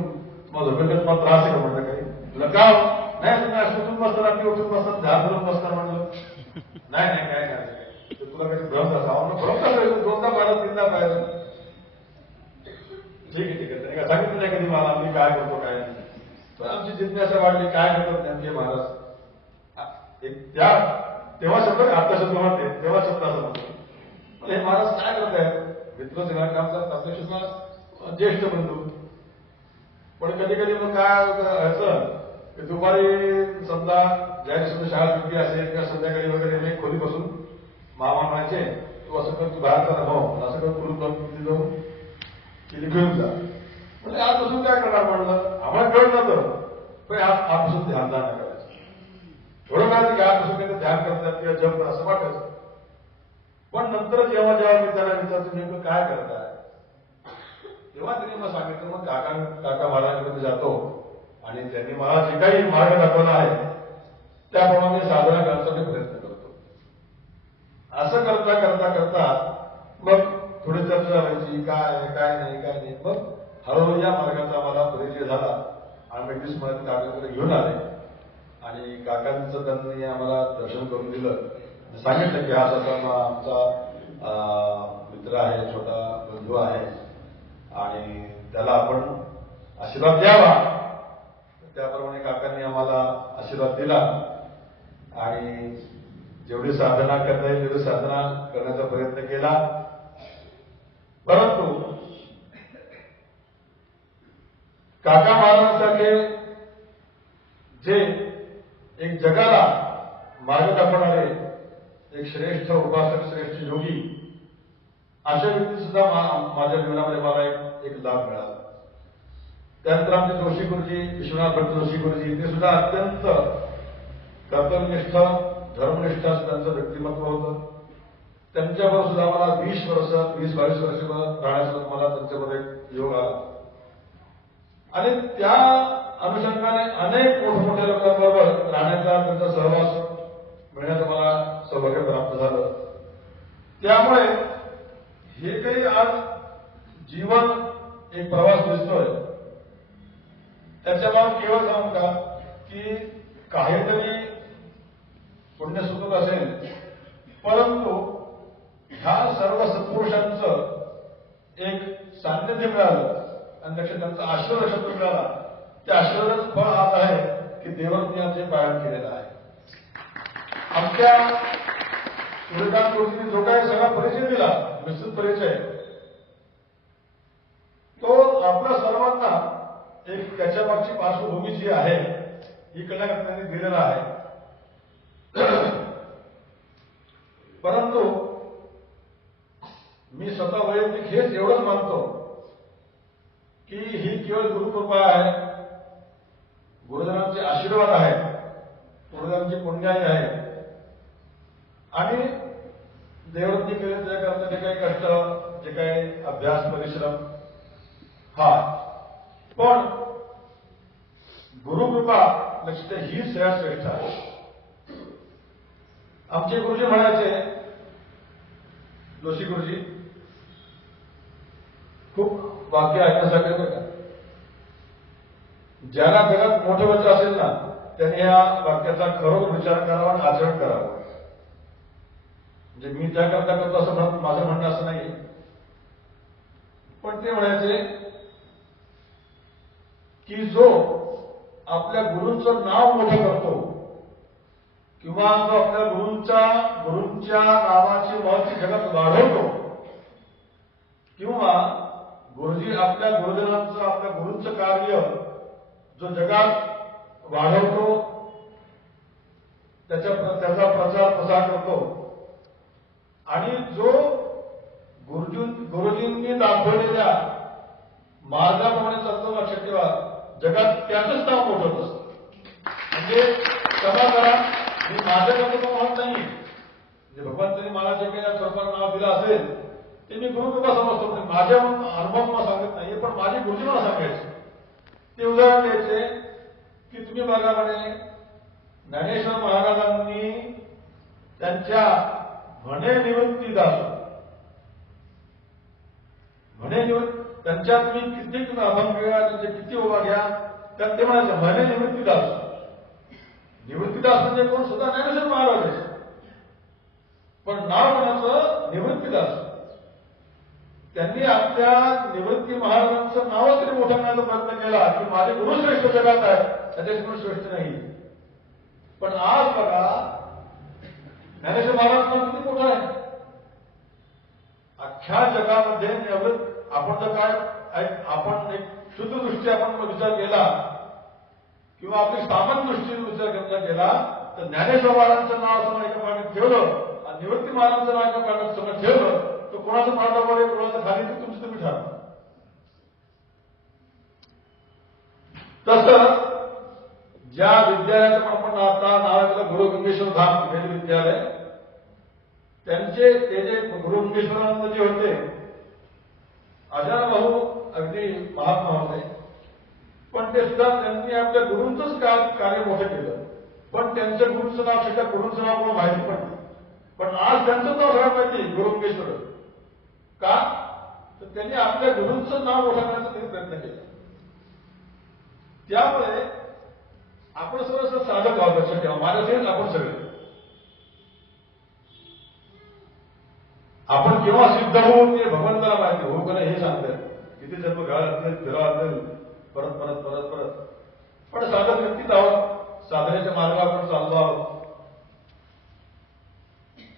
मग झोपेत मला त्रास आहे का म्हटलं काही तुला का नाही तुम्ही असं उठून बसता रात्री उठून बसतात ध्यान धरून बसता म्हटलं नाही काय नाही तुला काही भ्रम असावा भ्रम पाहिजे 2दा पाहिलं 3दा पाहिलं ठीक आहे त्याने काय सांगितलं नाही कधी मला आम्ही काय करतो काय नाही. पण आमची जिज्ञासा वाढली काय करतात नेमके महाराज. तेव्हा शब्द आता शब्द म्हणते तेव्हा शब्द असं म्हणतो हे महाराज काय करत आहेत मित्र सगळं काम करतात आपल्या ज्येष्ठ बंधू. पण कधी कधी मग काय व्हायचं की दुपारी समजा ज्या सुद्धा शाळा सुट्टी असेल किंवा संध्याकाळी वगैरे मी खोली बसून मामा म्हणायचे तू असं कर तू बाहेरचा अनुभव असं कर कुलूप तिथे जाऊन तिथे घेऊन जा. म्हणजे आजपासून काय करणार म्हणलं आम्हाला कळत नव्हतं पण आजपासून ध्यान नाही करायचं. थोडं काय की आजपासून काही ध्यान करतात किंवा जप असं वाटायचं. पण नंतर जेव्हा मी त्याला विचारतो नेमकं काय करताय तेव्हा त्यांनी मला सांगितलं मग काका महाराजांकडे जातो आणि त्यांनी मला जे काही मार्ग दाखवला आहे त्याप्रमाणे साधना करण्याचा प्रयत्न करतो. असं करता मग थोडी चर्चा व्हायची काय नाही. मग हळूहळू या मार्गाचा मला परिचय झाला आणि 21 मध्ये काकांकडे घेऊन आले आणि काकांचं त्यांनी आम्हाला दर्शन करून दिलं. सांगितलं की हा असा आमचा मित्र आहे, छोटा बंधू आहे आणि त्याला आपण आशीर्वाद द्यावा. त्याप्रमाणे काकांनी आम्हाला आशीर्वाद दिला आणि जेवढी साधना करता येईल तेवढी साधना करण्याचा प्रयत्न केला. परंतु काका महाराजांसारखे जे एक जगाला मार्ग दाखवणारे एक श्रेष्ठ उपासक, श्रेष्ठ योगी अशा व्यक्ती सुद्धा माझ्या जीवनामध्ये मला एक लाभ मिळाला. त्यानंतर आमचे जोशी गुरुजी, विश्वनाथ भट्ट जोशी गुरुजी ते सुद्धा अत्यंत कर्तव्यनिष्ठ, धर्मनिष्ठ असं त्यांचं व्यक्तिमत्व होतं. त्यांच्यावर सुद्धा मला 20-22 वर्ष राहण्याचा मला त्यांच्यामध्ये योग आला आणि त्या अनुषंगाने अनेक मोठमोठ्या लोकांबरोबर राहण्याचा त्यांचा सहवास मिळण्याचं मला सौभाग्य प्राप्त झालं. त्यामुळे हे काही आज जीवन एक प्रवास दिसतोय त्याच्यामुळे केवळ सांगू का की काहीतरी पुण्यसुकृत असेल परंतु ह्या सर्व सत्पुरुषांचं एक सान्निध्य मिळालं आणि लक्षात त्यांचा आशीर्वाद शब्द मिळाला. त्या आशीर्वादाचं फळ आज आहे की देवज्ञाचे पालन केलेलं आहे. आमच्या सूर्यकांत गुरुजींनी जो काही सगळा परिचय दिला, विस्तृत परिचय, तो आपल्या सर्वांना एक त्याच्या मागची पार्श्वभूमी जी आहे ही कळण्याकरता त्यांनी दिलेला आहे. परंतु मी स्वतः वैयक्तिक हेच एवढंच मानतो की ही केवळ गुरुकृपा आहे, गुरुजनांचे आशीर्वाद आहे, गुरुजनांची पुण्याई आहे आणि देवज्ञ केले त्याकरता जे काही कष्ट, जे काही अभ्यास, परिश्रम, हा पण गुरुकृपा लक्षात ही श्रेष्ठ आहे. आमचे गुरुजी म्हणायचे, जोशी गुरुजी, खूप वाक्य ऐकण्यासारखे बरं का. ज्याला जगात मोठं व्हायचं असेल ना त्यांनी या वाक्याचा खरोखर विचार करावा आणि आचरण करावं. म्हणजे मी त्याकरता करतो असं माझं म्हणणं असं नाही, पण ते म्हणायचे की जो आपल्या गुरूंचं नाव मोठं करतो किंवा जो आपल्या गुरूंच्या नावाची महत्त्व जगात वाढवतो किंवा गुरुजी आपल्या गुरुजनांचं, आपल्या गुरूंचं कार्य जो जगात वाढवतो, त्याचा प्रचार प्रसार करतो आणि जो गुरुजींनी दाखवलेल्या मार्गाप्रमाणे चालतो, लक्षात ठेवा, जगात त्याचंच नाव मोठं असतं. म्हणजे क्षमा करा, मी माझ्याकडे म्हणत नाही, म्हणजे भगवंतांनी मला जे काही स्वरूपात नाव दिलं असेल ते मी गुरुकृपा समजतो, म्हणजे माझ्या अनुभव मला सांगत नाही, पण माझी गुरुजी मला सांगायचे. ते उदाहरण द्यायचे की तुम्ही बघा म्हणे, ज्ञानेश्वर महाराजांनी त्यांच्या म्हणे निवृत्तीदास, म्हणे त्यांच्या तुम्ही किती अभंग घ्या, त्यांचे किती ओवा घ्या, त्यात ते म्हणायचे म्हणे निवृत्तीदास. निवृत्तीदास म्हणजे कोण? सुद्धा ज्ञानेश्वर महाराज, पण नाव कोणाचं? निवृत्तीदास. त्यांनी आपल्या निवृत्ती महाराजांचं नावच तरी मोठं करण्याचा प्रयत्न केला की माझे गुरु श्रेष्ठ जगात आहे, त्याच्याशी श्रेष्ठ नाही. पण आज बघा ज्ञानेश्वर महाराज किती मोठं आहे अख्ख्या जगामध्ये. आपण जर काय आपण एक शुद्ध दृष्टी आपण विचार केला किंवा आपली सामान्य दृष्टीने विचार केला तर ज्ञानेश्वर महाराजांचं नाव समोर एका पाण्यात ठेवलं आणि निवृत्ती महाराजांचं नाव एका पाण्यात समोर ठेवलं तर कोणाचं पाठावर आहे, कोणाचं खाली, ते तुमचं तुम्ही ठरवा. तसं ज्या विद्यालयाचं आपण आता नाव आहे गुरु गंगेश्वर धाम वेद विद्यालय, त्यांचे ते जे गुरु गंगेश्वरानंद जे होते, आचार्य भाऊ अगदी महात्मा होते, पण ते सुद्धा त्यांनी आपल्या गुरूंचंच कार्य मोठं केलं. पण त्यांच्या गुरूंचं नाव, त्याच्या गुरूंचं नाव कोणाला माहिती पण नाही. पण आज त्यांचं नाव सगळ्यात माहिती गुरु गंगेश्वर. का? तर त्यांनी आपल्या गुरूंचं नाव मोठं करण्याचा त्यांनी प्रयत्न केला. त्यामुळे आपण सगळं साधक व्हावं, लक्षात ठेवा. माझ्यासेच आपण सगळे आपण केव्हा सिद्ध होऊ ते भगवंताला माहिती. होऊ का नाही हे सांगतात, किती जन्म घाल फिरावं परत परत परत परत, पण साधक व्यक्तीच आहोत, साधनेच्या मार्गावर आपण चाललो आहोत.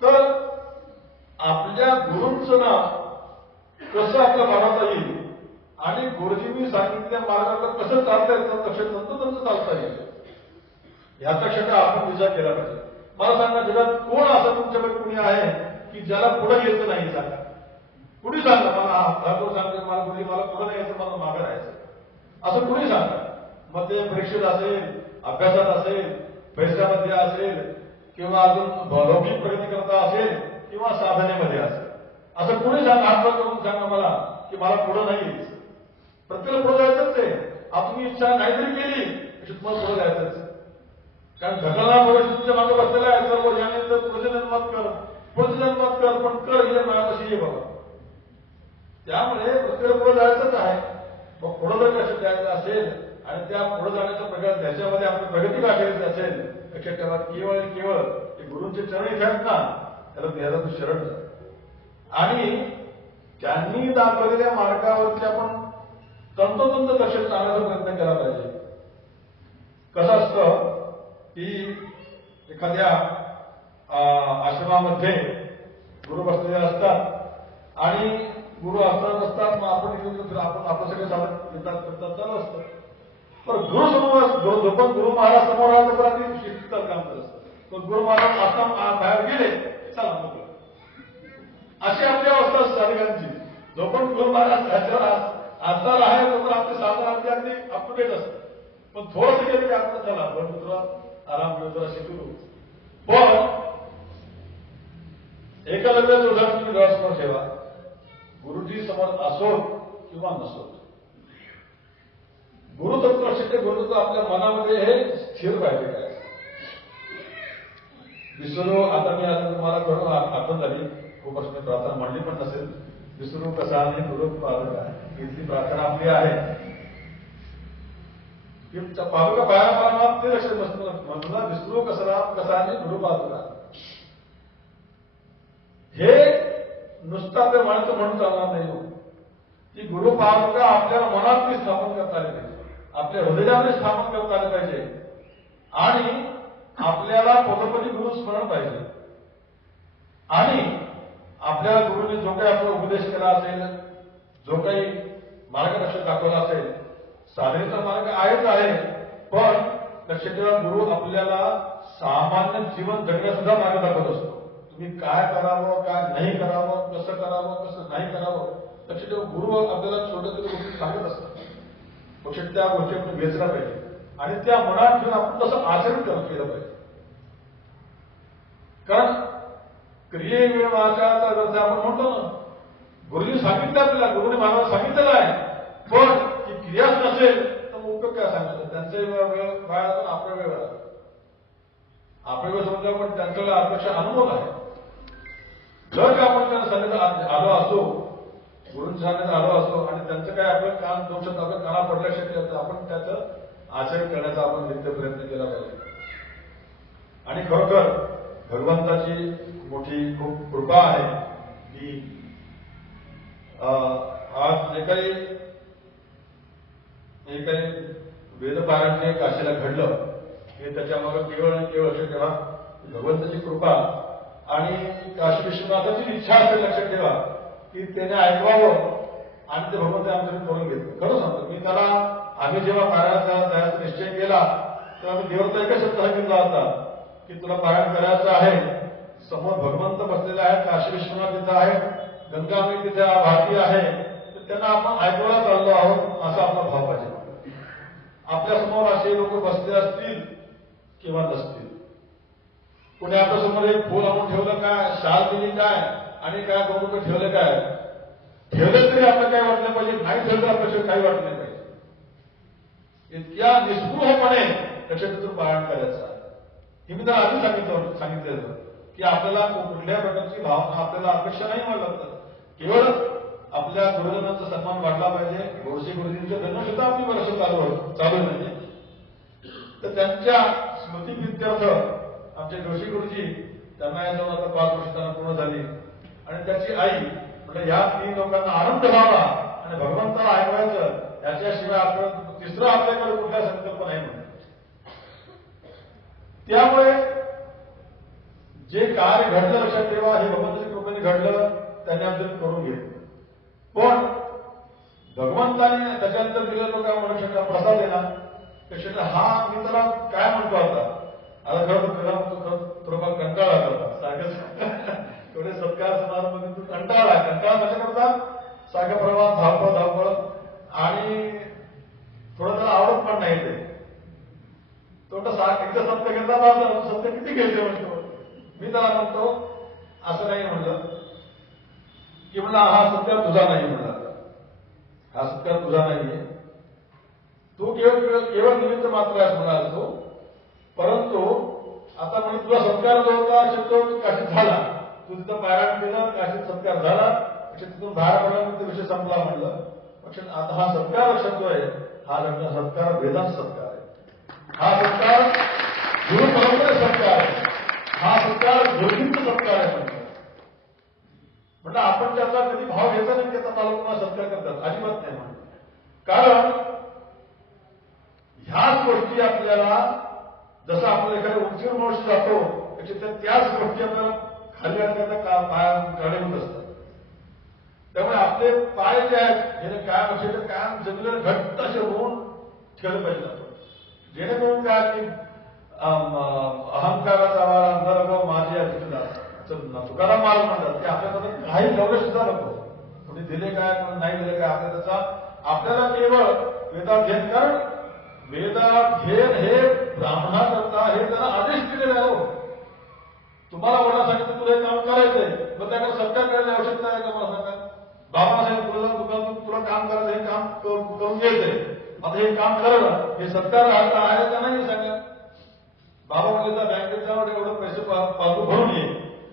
तर आपल्या गुरूंचं नाव कसं आपलं वाढवता येईल आणि गुरुजींनी सांगितलेल्या मार्गावर कसं चालता येतं, लक्षात तंतोतंत चालता येईल, याचा क्षण आपण विचार केला पाहिजे. मला सांगा, जगात कोण असं तुमच्याकडे कुणी आहे की ज्याला पुढे यायचं नाही? सांगा, कुणी सांगा मला. ठाकूर सांगते मला कुणी, मला पुढे नाही यायचं, मला मागं राहायचं, असं कुणी सांगा. मग ते परीक्षेत असेल, अभ्यासात असेल, पैशामध्ये असेल किंवा अजून लौकिक प्रगती करता असेल किंवा साधनेमध्ये असेल, असं कुणी सांगा, हात करून सांगा मला की मला पुढे नाही यायचं. प्रत्येकाला पुढे जायचंच आहे. आता तुम्ही इच्छा नाहीतरी केली तशी तुम्हाला पुढे जायचंच. कारण ढकलना परिस्थितीच्या मागे बसलेला आहे सर्व याने, तर पुढच्या जन्मात कर, पुढच्या जन्मात कर, पण कर हे मला कशी आहे बाबा. त्यामुळे प्रत्येक पुढे जायचंच आहे. मग पुढे जर कसं जायचं असेल आणि त्या पुढे जाण्याचा प्रकार त्याच्यामध्ये आपली प्रगती गाठायची असेल, लक्षात ठेवा, केवळ केवळ ते गुरूंचे चरण इथे आहेत ना, त्याला देहाचा शरण जातो. आणि त्यांनी दाखवलेल्या मार्गावरती आपण तंतोतंत लक्ष टाळण्याचा प्रयत्न केला पाहिजे. कसं असतं की एखाद्या आश्रमामध्ये गुरु बसलेले असतात आणि गुरु आसनात असतात, मग आपण आपलं सगळे साधक येतात करतात चालू असतं. पण गुरु समोर जोपर्यंत गुरु महाराज समोर आला तोपर्यंत शिस्तीचं काम करत असतात. पण गुरु महाराज आश्रम बाहेर गेले चला मोकळं. अशी आपली अवस्था असते साधकांची. जोपर्यंत गुरु महाराज आसनाला आहे तोपर्यंत आपले साधन अगदी अप टू डेट असतं. पण थोडंसं गेलं की आपण चला बरं तुला आराम मिळतो अशी करू. पण एकलव्याचं उदाहरण तुम्ही डोळ्यासमोर ठेवा. गुरुजी समोर असो किंवा नसो, गुरुतत्व असे गुरुतत्व आपल्या मनामध्ये हे स्थिर पाहिजे. काय विसरू आता मी आता तुम्हाला करून आठवण झाली, खूप वर्ष प्रार्थना म्हणली पण नसेल. विसरू कसा आणि गुरु पादुका इथली प्रार्थना आपली आहे. पादुका पाया ते लक्षात बसतं म्हणून विसरू कसरा कसा आणि गुरु पादुका हे नुसतं आपल्या मनाचं म्हणून चालणार नाही. ती गुरु पादुका आपल्या मनात ती स्थापन करता आली पाहिजे, आपल्या हृदयामध्ये स्थापन करता आले पाहिजे आणि आपल्याला पदोपदी गुरु स्मरण पाहिजे. आणि आपल्याला गुरुने जो काही आपला उपदेश केला असेल, जो काही मार्गदर्शन दाखवला असेल, साधनेचा मार्ग आहेच आहे. पण लक्षात ठेवा गुरु आपल्याला सामान्य जीवन जगण्यासुद्धा मार्ग दाखवत असतो. तुम्ही काय करावं, काय नाही करावं, कसं करावं, कसं नाही करावं. लक्षात ठेवा गुरु आपल्याला छोट्या छोट्या गोष्टी सांगत असतात. लक्षात त्या गोष्टी आपण घेतल्या पाहिजे आणि त्या मनात घेऊन आपण तसं आचरण केलं पाहिजे. कारण क्रिये वाचाचा जसं आपण म्हणतो ना, गुरुजी सांगितलं आपल्याला, गुरुने महाराज सांगितलेलं आहे. पण ती क्रियाच नसेल तर मग उपयोग काय सांगायचं. त्यांचा वेळ बाहेर जातो, आपला वेळ बाहेर. आपल्या वेळ समजा पण त्यांचा वेळ आपल्यापेक्षा अनुभव आहे. जर का आपण त्यांना सांगितलं आलो असो, गुरुंच्या सांगितलं आलो असो आणि त्यांचं काय आपलं कान दोष आपल्या काना पडल्या शक्य आपण त्याचं आचरण करण्याचा आपण नित्य प्रयत्न केला पाहिजे. आणि खरोखर भगवंताची मोठी खूप कृपा आहे की आज जे काही वेदपारायण जे काशीला घडलं हे त्याच्यामागे केवळ आणि केवळ लक्षात ठेवा भगवंताची कृपा आणि काशी विश्वनाथाची इच्छा असेल. लक्षात ठेवा की त्याने ऐकवावं आणि ते भगवंत आमच्याकडे करून घेतलं. खरं सांगतो मी त्याला, आम्ही जेव्हा पारायणाचा त्याचा निश्चय केला तेव्हा आम्ही देवाचा एकच शब्द सांगितला होता की तुला पारायण करायचं आहे. समोर भगवंत बसलेला आहे, काशी विश्वनाथ तिथं आहे, गंगामाई तिथे वाहती आहे, तर त्यांना आपण ऐकवला चाललो आहोत असा आपला भाव पाहिजे. आपल्या समोर असे लोक बसले असतील किंवा नसतील, कोणी आपल्या समोर एक फूल आणून ठेवलं काय, शाल दिली काय आणि काय 2 रुपये ठेवले काय, ठेवले तरी आपलं काय वाटलं पाहिजे, नाही ठेवलं आपल्याशिवाय काही वाटलं नाही पाहिजे. इतक्या निस्पृहपणे त्याच्यातून पारायण करायचं. हे मी तर आधी सांगितलेलं की आपल्याला कुठल्याही प्रकारची भावना आपल्याला अपेक्षा नाही म्हणलं तर केवळ आपल्या गुरुजनांचा सन्मान वाढला पाहिजे. गोडसे गुरुजींचं जन्म सुद्धा आपली वर्ष चालू म्हणजे तर त्यांच्या स्मृतीप्रित्यर्थ आमचे जोशी गुरुजी त्यांना या जाऊन आता 5 वर्ष त्यांना पूर्ण झाली आणि त्याची आई म्हणजे या 3 लोकांना आनंद व्हावा आणि भगवंताला ऐकवायचं याच्याशिवाय आपण तिसरं आपल्याकडे कुठला संकल्प नाही म्हणून. त्यामुळे जे कार्य घडलं लक्षात ठेवा हे भगवंताच्या कृपेने घडलं, त्यांनी आमच्याकडे करून घेतलं. पण भगवंताने त्याच्यानंतर दिलेलं काय म्हणू शकता प्रसाद आहे ना, त्याच्यात हा मी त्याला काय म्हणतो आता खरं त्याला थोडंफार कंटाळा आला सारखं थोडे सत्कार समारंभ तू कंटाळा कशा करता सारखं प्रवास धावपळ आणि थोडं त्याला आवडत पण नाही ते तो एकदा सत्य घेतला सत्य किती घ्यायचे म्हणतो. मी त्याला म्हणतो असं नाही म्हणलं की म्हणला हा सत्कार तुझा नाही म्हणला, हा सत्कार तुझा नाहीये, तू केवळ निमित्त मात्र आहेस म्हणाल तो. परंतु आता म्हणजे तुझा सत्कार जो होता शब्द काशीत झाला, तू तिथं पारायण केलं, काशीत सत्कार झाला, तिथून बाहेर पडला, ते विषय संपला म्हणलं. पण आता हा सत्कार शब्द आहे, हा सत्कार वेदांत सत्कार आहे, हा सत्कार गुरु परंपरे सत्कार आहे, हा सत्कार गुरुजींचा सत्कार आहे. म्हणजे आपण त्याचा कधी भाव घ्यायचा नाही, त्याचा मला तुम्हाला सत्कार करतात अजिबात नाही म्हणून. कारण ह्याच गोष्टी आपल्याला, जसं आपण एखाद्या उंचीवर मनुष्य जातो त्याच गोष्टी आपल्याला खाली आणण्याचा कारणीभूत असतात. त्यामुळे आपले पाय जे आहेत हे कायम असे कायम जमिनीवर घट्ट असे रोवून ठेवले पाहिजे आपण, जेणेकरून काय की अहंकाराचा वारा अंधारागाव माझे तुकाराम महाराज म्हणतात की आपल्याकडे काही एवढं सुद्धा नको, कोणी दिले काय कोणी नाही दिले काय, आपल्या त्याचा आपल्याला केवळ वेदाध्ययन, कारण वेदाध्ययन हे ब्राह्मणाकरता हे त्याला आदेश केलेले आहे. तुम्हाला वडिला सांगितलं तुला हे काम करायचंय, मग त्याकडे सत्कार करायची आवश्यकता आहे का? मला सांगा. बाबांना सांगितलं तुला दुकानातून तुला काम करायचं, हे काम करून घ्यायचंय, आता हे काम करणं हे सत्कार आहे का नाही सांगा. बाबा म्हणले तर बँकेत जाऊन एवढं पैसे पासबुक भरून ये,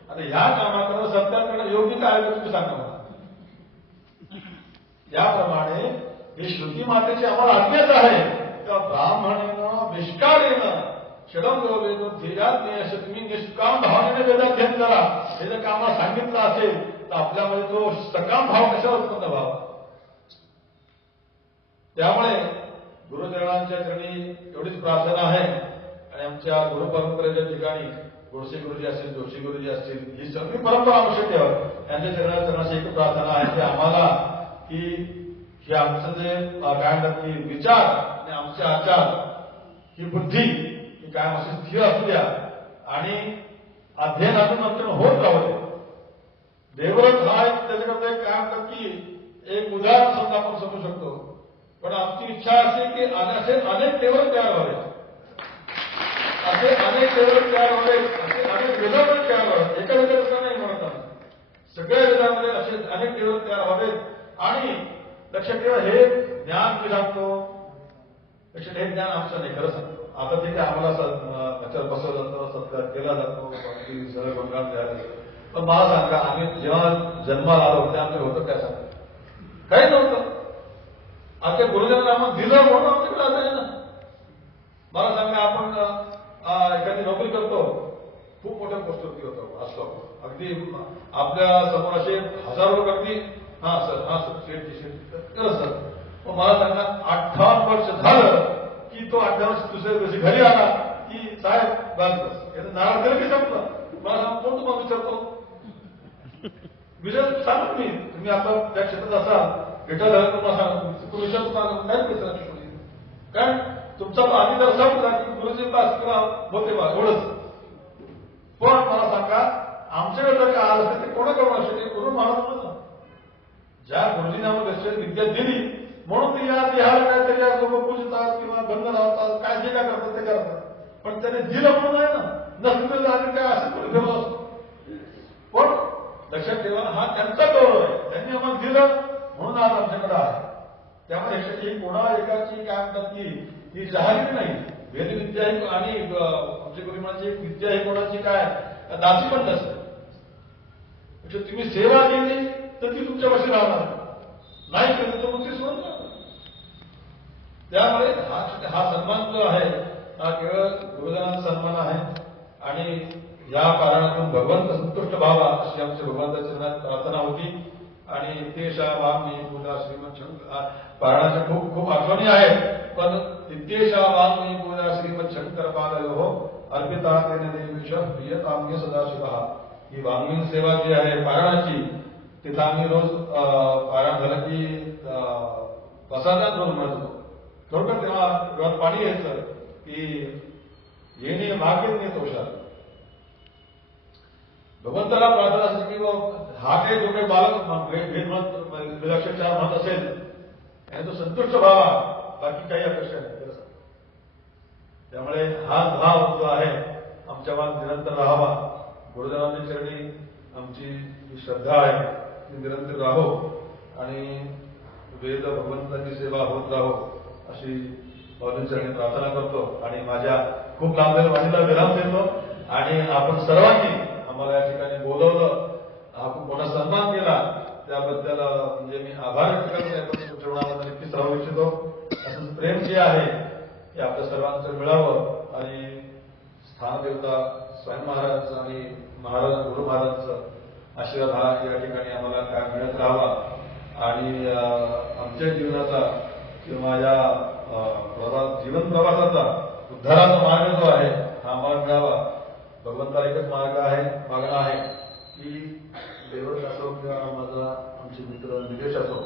आता ह्या कामाकडे सत्कार करणं योग्य काय आहे तुम्ही सांगा मला. याप्रमाणे ही श्रुती मातेची आम्हाला आज्ञाच आहे का ब्राह्मणेनं निष्काळेनं षडंग वेद ध्येयात्मे असे तुम्ही निष्काम भावनेने वेदाध्ययन करा. हे जर का आम्हाला सांगितलं असेल तर आपल्यामध्ये तो सकाम भाव कशावर उत्पन्न व्हावा. त्यामुळे गुरुचरणांच्या चरणी एवढीच प्रार्थना आहे. आणि आमच्या गुरुपरंपरेच्या ठिकाणी गोडसे गुरुजी असतील, जोशी गुरुजी असतील, ही सगळी परंपरा आवश्यक ठेवा. त्यांच्या चरणाची एक प्रार्थना आहे की आम्हाला की हे आमचं जे काय म्हणतात की विचार आणि आमचे आचार, ही बुद्धी ही कायम अशी स्थिर असू द्या आणि अध्ययनातून अध्ययन होत राहू दे. देवव्रत हा एक त्याच्याकडे काय म्हणतात की एक उदाहरण समजा आपण समजू शकतो. पण आमची इच्छा अशी की असे अनेक देवव्रत तयार व्हावे, असे अनेक देवव्रत तयार व्हावे, असे अनेक वेदाव्रत तयार व्हावे. एका वेदाचं नाही म्हणत आम्ही, सगळ्या वेदामध्ये असे अनेक देवव्रत तयार व्हावेत. आणि लक्षात ठेवा, हे ज्ञान मी सांगतो, लक्षात हे ज्ञान आमचं नाही, खरं सांगतो. आता ठीक आहे, आम्हाला त्याच्यावर बसवलं जातं, सत्कार केला जातो, सरळ बंगाल झाले. पण मला सांगा, आम्ही जेव्हा जन्माला आलो तेव्हा आमचं होतं काय सांगा? काही नव्हतं. आमच्या गुरुजनांना आम्हाला दिलं म्हणून आमच्याकडे आता आहे ना. मला सांगा, आपण एखादी नोकरी करतो, खूप मोठ्या पोस्टवरती होतो असतो, अगदी आपल्या समोर असे हजारो लोक अगदी हा सर शेट खरं सर. मग मला सांगा, 58 वर्ष झालं की तो 58 वर्ष दुसऱ्या दिवशी घरी आला की साहेब बस बस याचं नाराज केलं की संपलं. मला सांगा, कोण तुम्हाला विचारतो? विचार सांगा तुम्ही आता त्या क्षेत्रात असाल, रिटायर झालं तुम्हाला सांगा, तुम्ही विचारतो काय विचार, कारण तुमचा आधी जर संपला की गुरुजी पास किंवा होते बा एवढंच. पण मला सांगा, आमच्याकडे जर का आलं असेल ते कोणाकडून असेल, ते गुरु महाराज ज्या गुरुजीने आम्हाला विद्या दिली म्हणून ते या देहाला काय त्याच्या लोक पूजतात किंवा बंद लावतात, काय जे काय करतात ते करतात. पण त्याने दिलं म्हणून आहे ना, नसलं आणि काय असं कोणी ठेवलं असतो. पण लक्षात ठेवा, हा त्यांचा गौरव आहे, त्यांनी आम्हाला दिलं म्हणून आज आमच्याकडे आहे. त्यामुळे ह्याच्याची कोणा एकाची काय म्हणतात की ही जाहीर नाही. वेदविद्या आणि आमच्या गुरुमाची विद्या ही कोणाची काय दासी पण नसते. तुम्ही सेवा केली तर ती तुमच्या वशी राहणार, नाही केली तर मग ती सोडून जाणार. त्यामुळे हा सन्मान जो आहे हा केवळ गुरुजनांचा सन्मान आहे. आणि या पारायणातून भगवंत संतुष्ट व्हावा अशी आमच्या भगवंताच्या चरणात प्रार्थना होती. आणि इत्येषा वाङ्मयी पूजा श्रीमच्छंकर, पारायणाच्या खूप खूप आठवणी आहेत, पण इत्येषा वाङ्मयी पूजा श्रीमच्छंकर पादयोः अर्पिता तेन देवीशः प्रियताम्य सदाशिवः. ही वाङ्मयी सेवा जी आहे पारायणाची, तिथं आम्ही रोज पारायण झालं की प्रसादात रोज म्हणत होतो. थोडक्यात तेव्हा डोळ्यात पाणी यायचं की येणे भाग्य नेत होशाल. भगवंताला प्रार्थना असते की हा काही जो काही बालक भेद म्हणत विलक्षण म्हणत असेल आणि तो संतुष्ट व्हावा, बाकी काही अपेक्षा नाही. त्यामुळे हा भाव जो आहे आमच्या मनात निरंतर राहावा. गुरुजनांच्या चरणी आमची जी श्रद्धा आहे ती निरंतर राहो आणि वेद भगवंताची सेवा होत राहो अशी चरणी प्रार्थना करतो. आणि माझ्या खूप लांबलेल्या वाणीला विराम देतो. आणि आपण सर्वांनी आम्हाला या ठिकाणी बोलवलं, हा खूप मोठा सन्मान केला, त्याबद्दल म्हणजे मी आभार व्यक्त करतो. तुमच्या नक्कीच राहू इच्छितो. असं प्रेम जे आहे ते आपल्या सर्वांचं मिळावं आणि स्थानदेवता स्वयं महाराजांचं आणि महाराज गुरु महाराजांचं आशीर्वाद हा या ठिकाणी आम्हाला काय मिळत राहावा आणि आमच्या जीवनाचा किंवा या जीवन प्रवासाचा उद्धाराचा मार्ग जो आहे हा आम्हाला मिळावा. भगवंताला एकच मागणं आहे की देवत असो किंवा माझा आमचे मित्र निलेश असो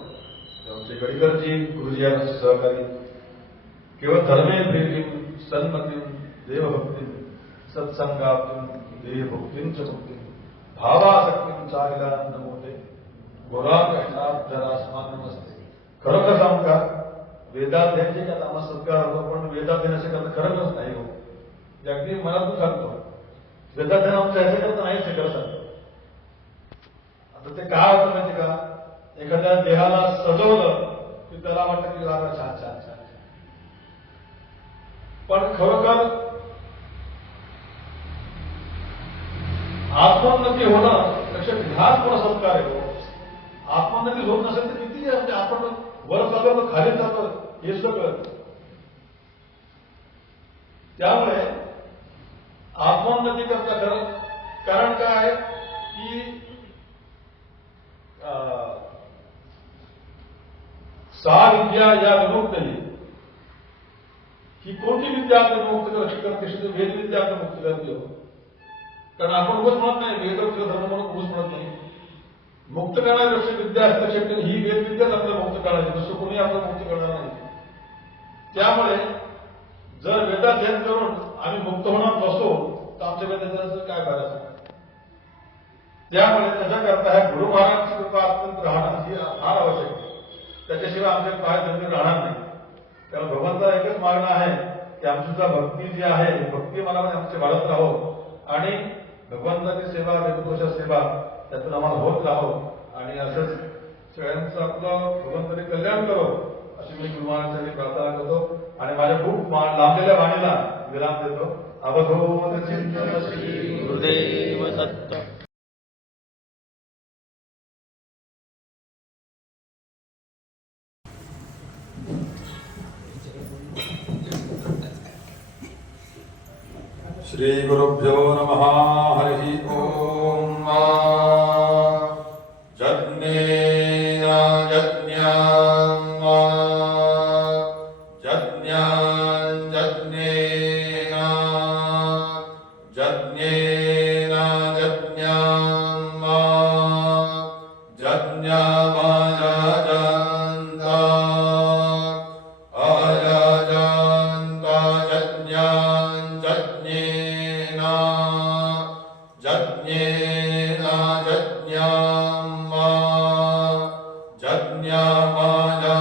आमचे गडकरजी गुरुजी यांचे सहकारी केवळ धर्मे प्रेमीं सन्मतीं देवभक्तीं सत्संगाप्तीं देहभक्तीं च मुक्तीं भावासक्तीं चारिलानंद मोठे गोरासामान नमस्ते. खरोखर सांगू का वेदात द्यायचे का आम्हाला सत्कार होतो पण वेदात देण्यासाठी खरंच नाही हो. अगदी मनातून सांगतो वेदात देणं आमच्या ह्याच्याकरता नाहीच हे करत. आता ते काय होतं माहिती का एखाद्या देहाला सजवलं की त्याला वाटतं की छान छान छान छान पण खरोखर आत्मोन्नती होणं लक्षात ह्याच मोठा संस्कार आहे. आत्मोन्नती होत नसेल तर किती म्हणजे आपण वर चालवलं खाली चालवलं हे सगळं. त्यामुळे आत्मोन्नती करता खरं कारण काय आहे की सा विद्या या विमुक्त ही कोणती विद्या आपल्याला मुक्त करते वेद विद्या आपल्याला मुक्त करते हो. कारण आपण उगाच म्हणत नाही वेद धर्म म्हणून उगाच म्हणत नाही. मुक्त करणारी विद्या हस्तक्षेप ही वेद विद्याच आपल्याला मुक्त करणारी दुसरं कोणी आपल्याला मुक्त करणार नाही. त्यामुळे जर वेदाध्ययन करून आम्ही मुक्त होणार नसो तर आमच्या वेदाध्ययनाचं काय करायचं. त्यामुळे त्याच्याकरता ह्या गुरु महाराजांची कृपा अत्यंत राहणं ही फार आवश्यक आहे. त्याच्याशिवाय आमचे पाय जमीन राहणार नाही. त्यामुळे भगवंताला एकच मागणं आहे की आमची सुद्धा भक्ती जी आहे भक्ती मनामध्ये आमचे वाढत राहो आणि भगवंताची सेवा देवदोषा सेवा त्यातून आम्हाला होत राहो आणि असंच सगळ्यांचं आपलं भगवंताने कल्याण करो अशी मी गुरु महाराजांसाठी प्रार्थना करतो आणि माझ्या खूप लांबलेल्या वाणीला विराम देतो. अवधूत चिंतन श्री गुरुदेव दत्त. श्री गुरुभ्यो नमः. हरि ओम. जज्ञेन जज्ञान जज्ञान जज्ञेन जज्ञेन जज्ञान जज्ञामाजाजन्ता अजाजन्ता जज्ञान जज्ञेन जज्ञेन जज्ञाम जज्ञामाजा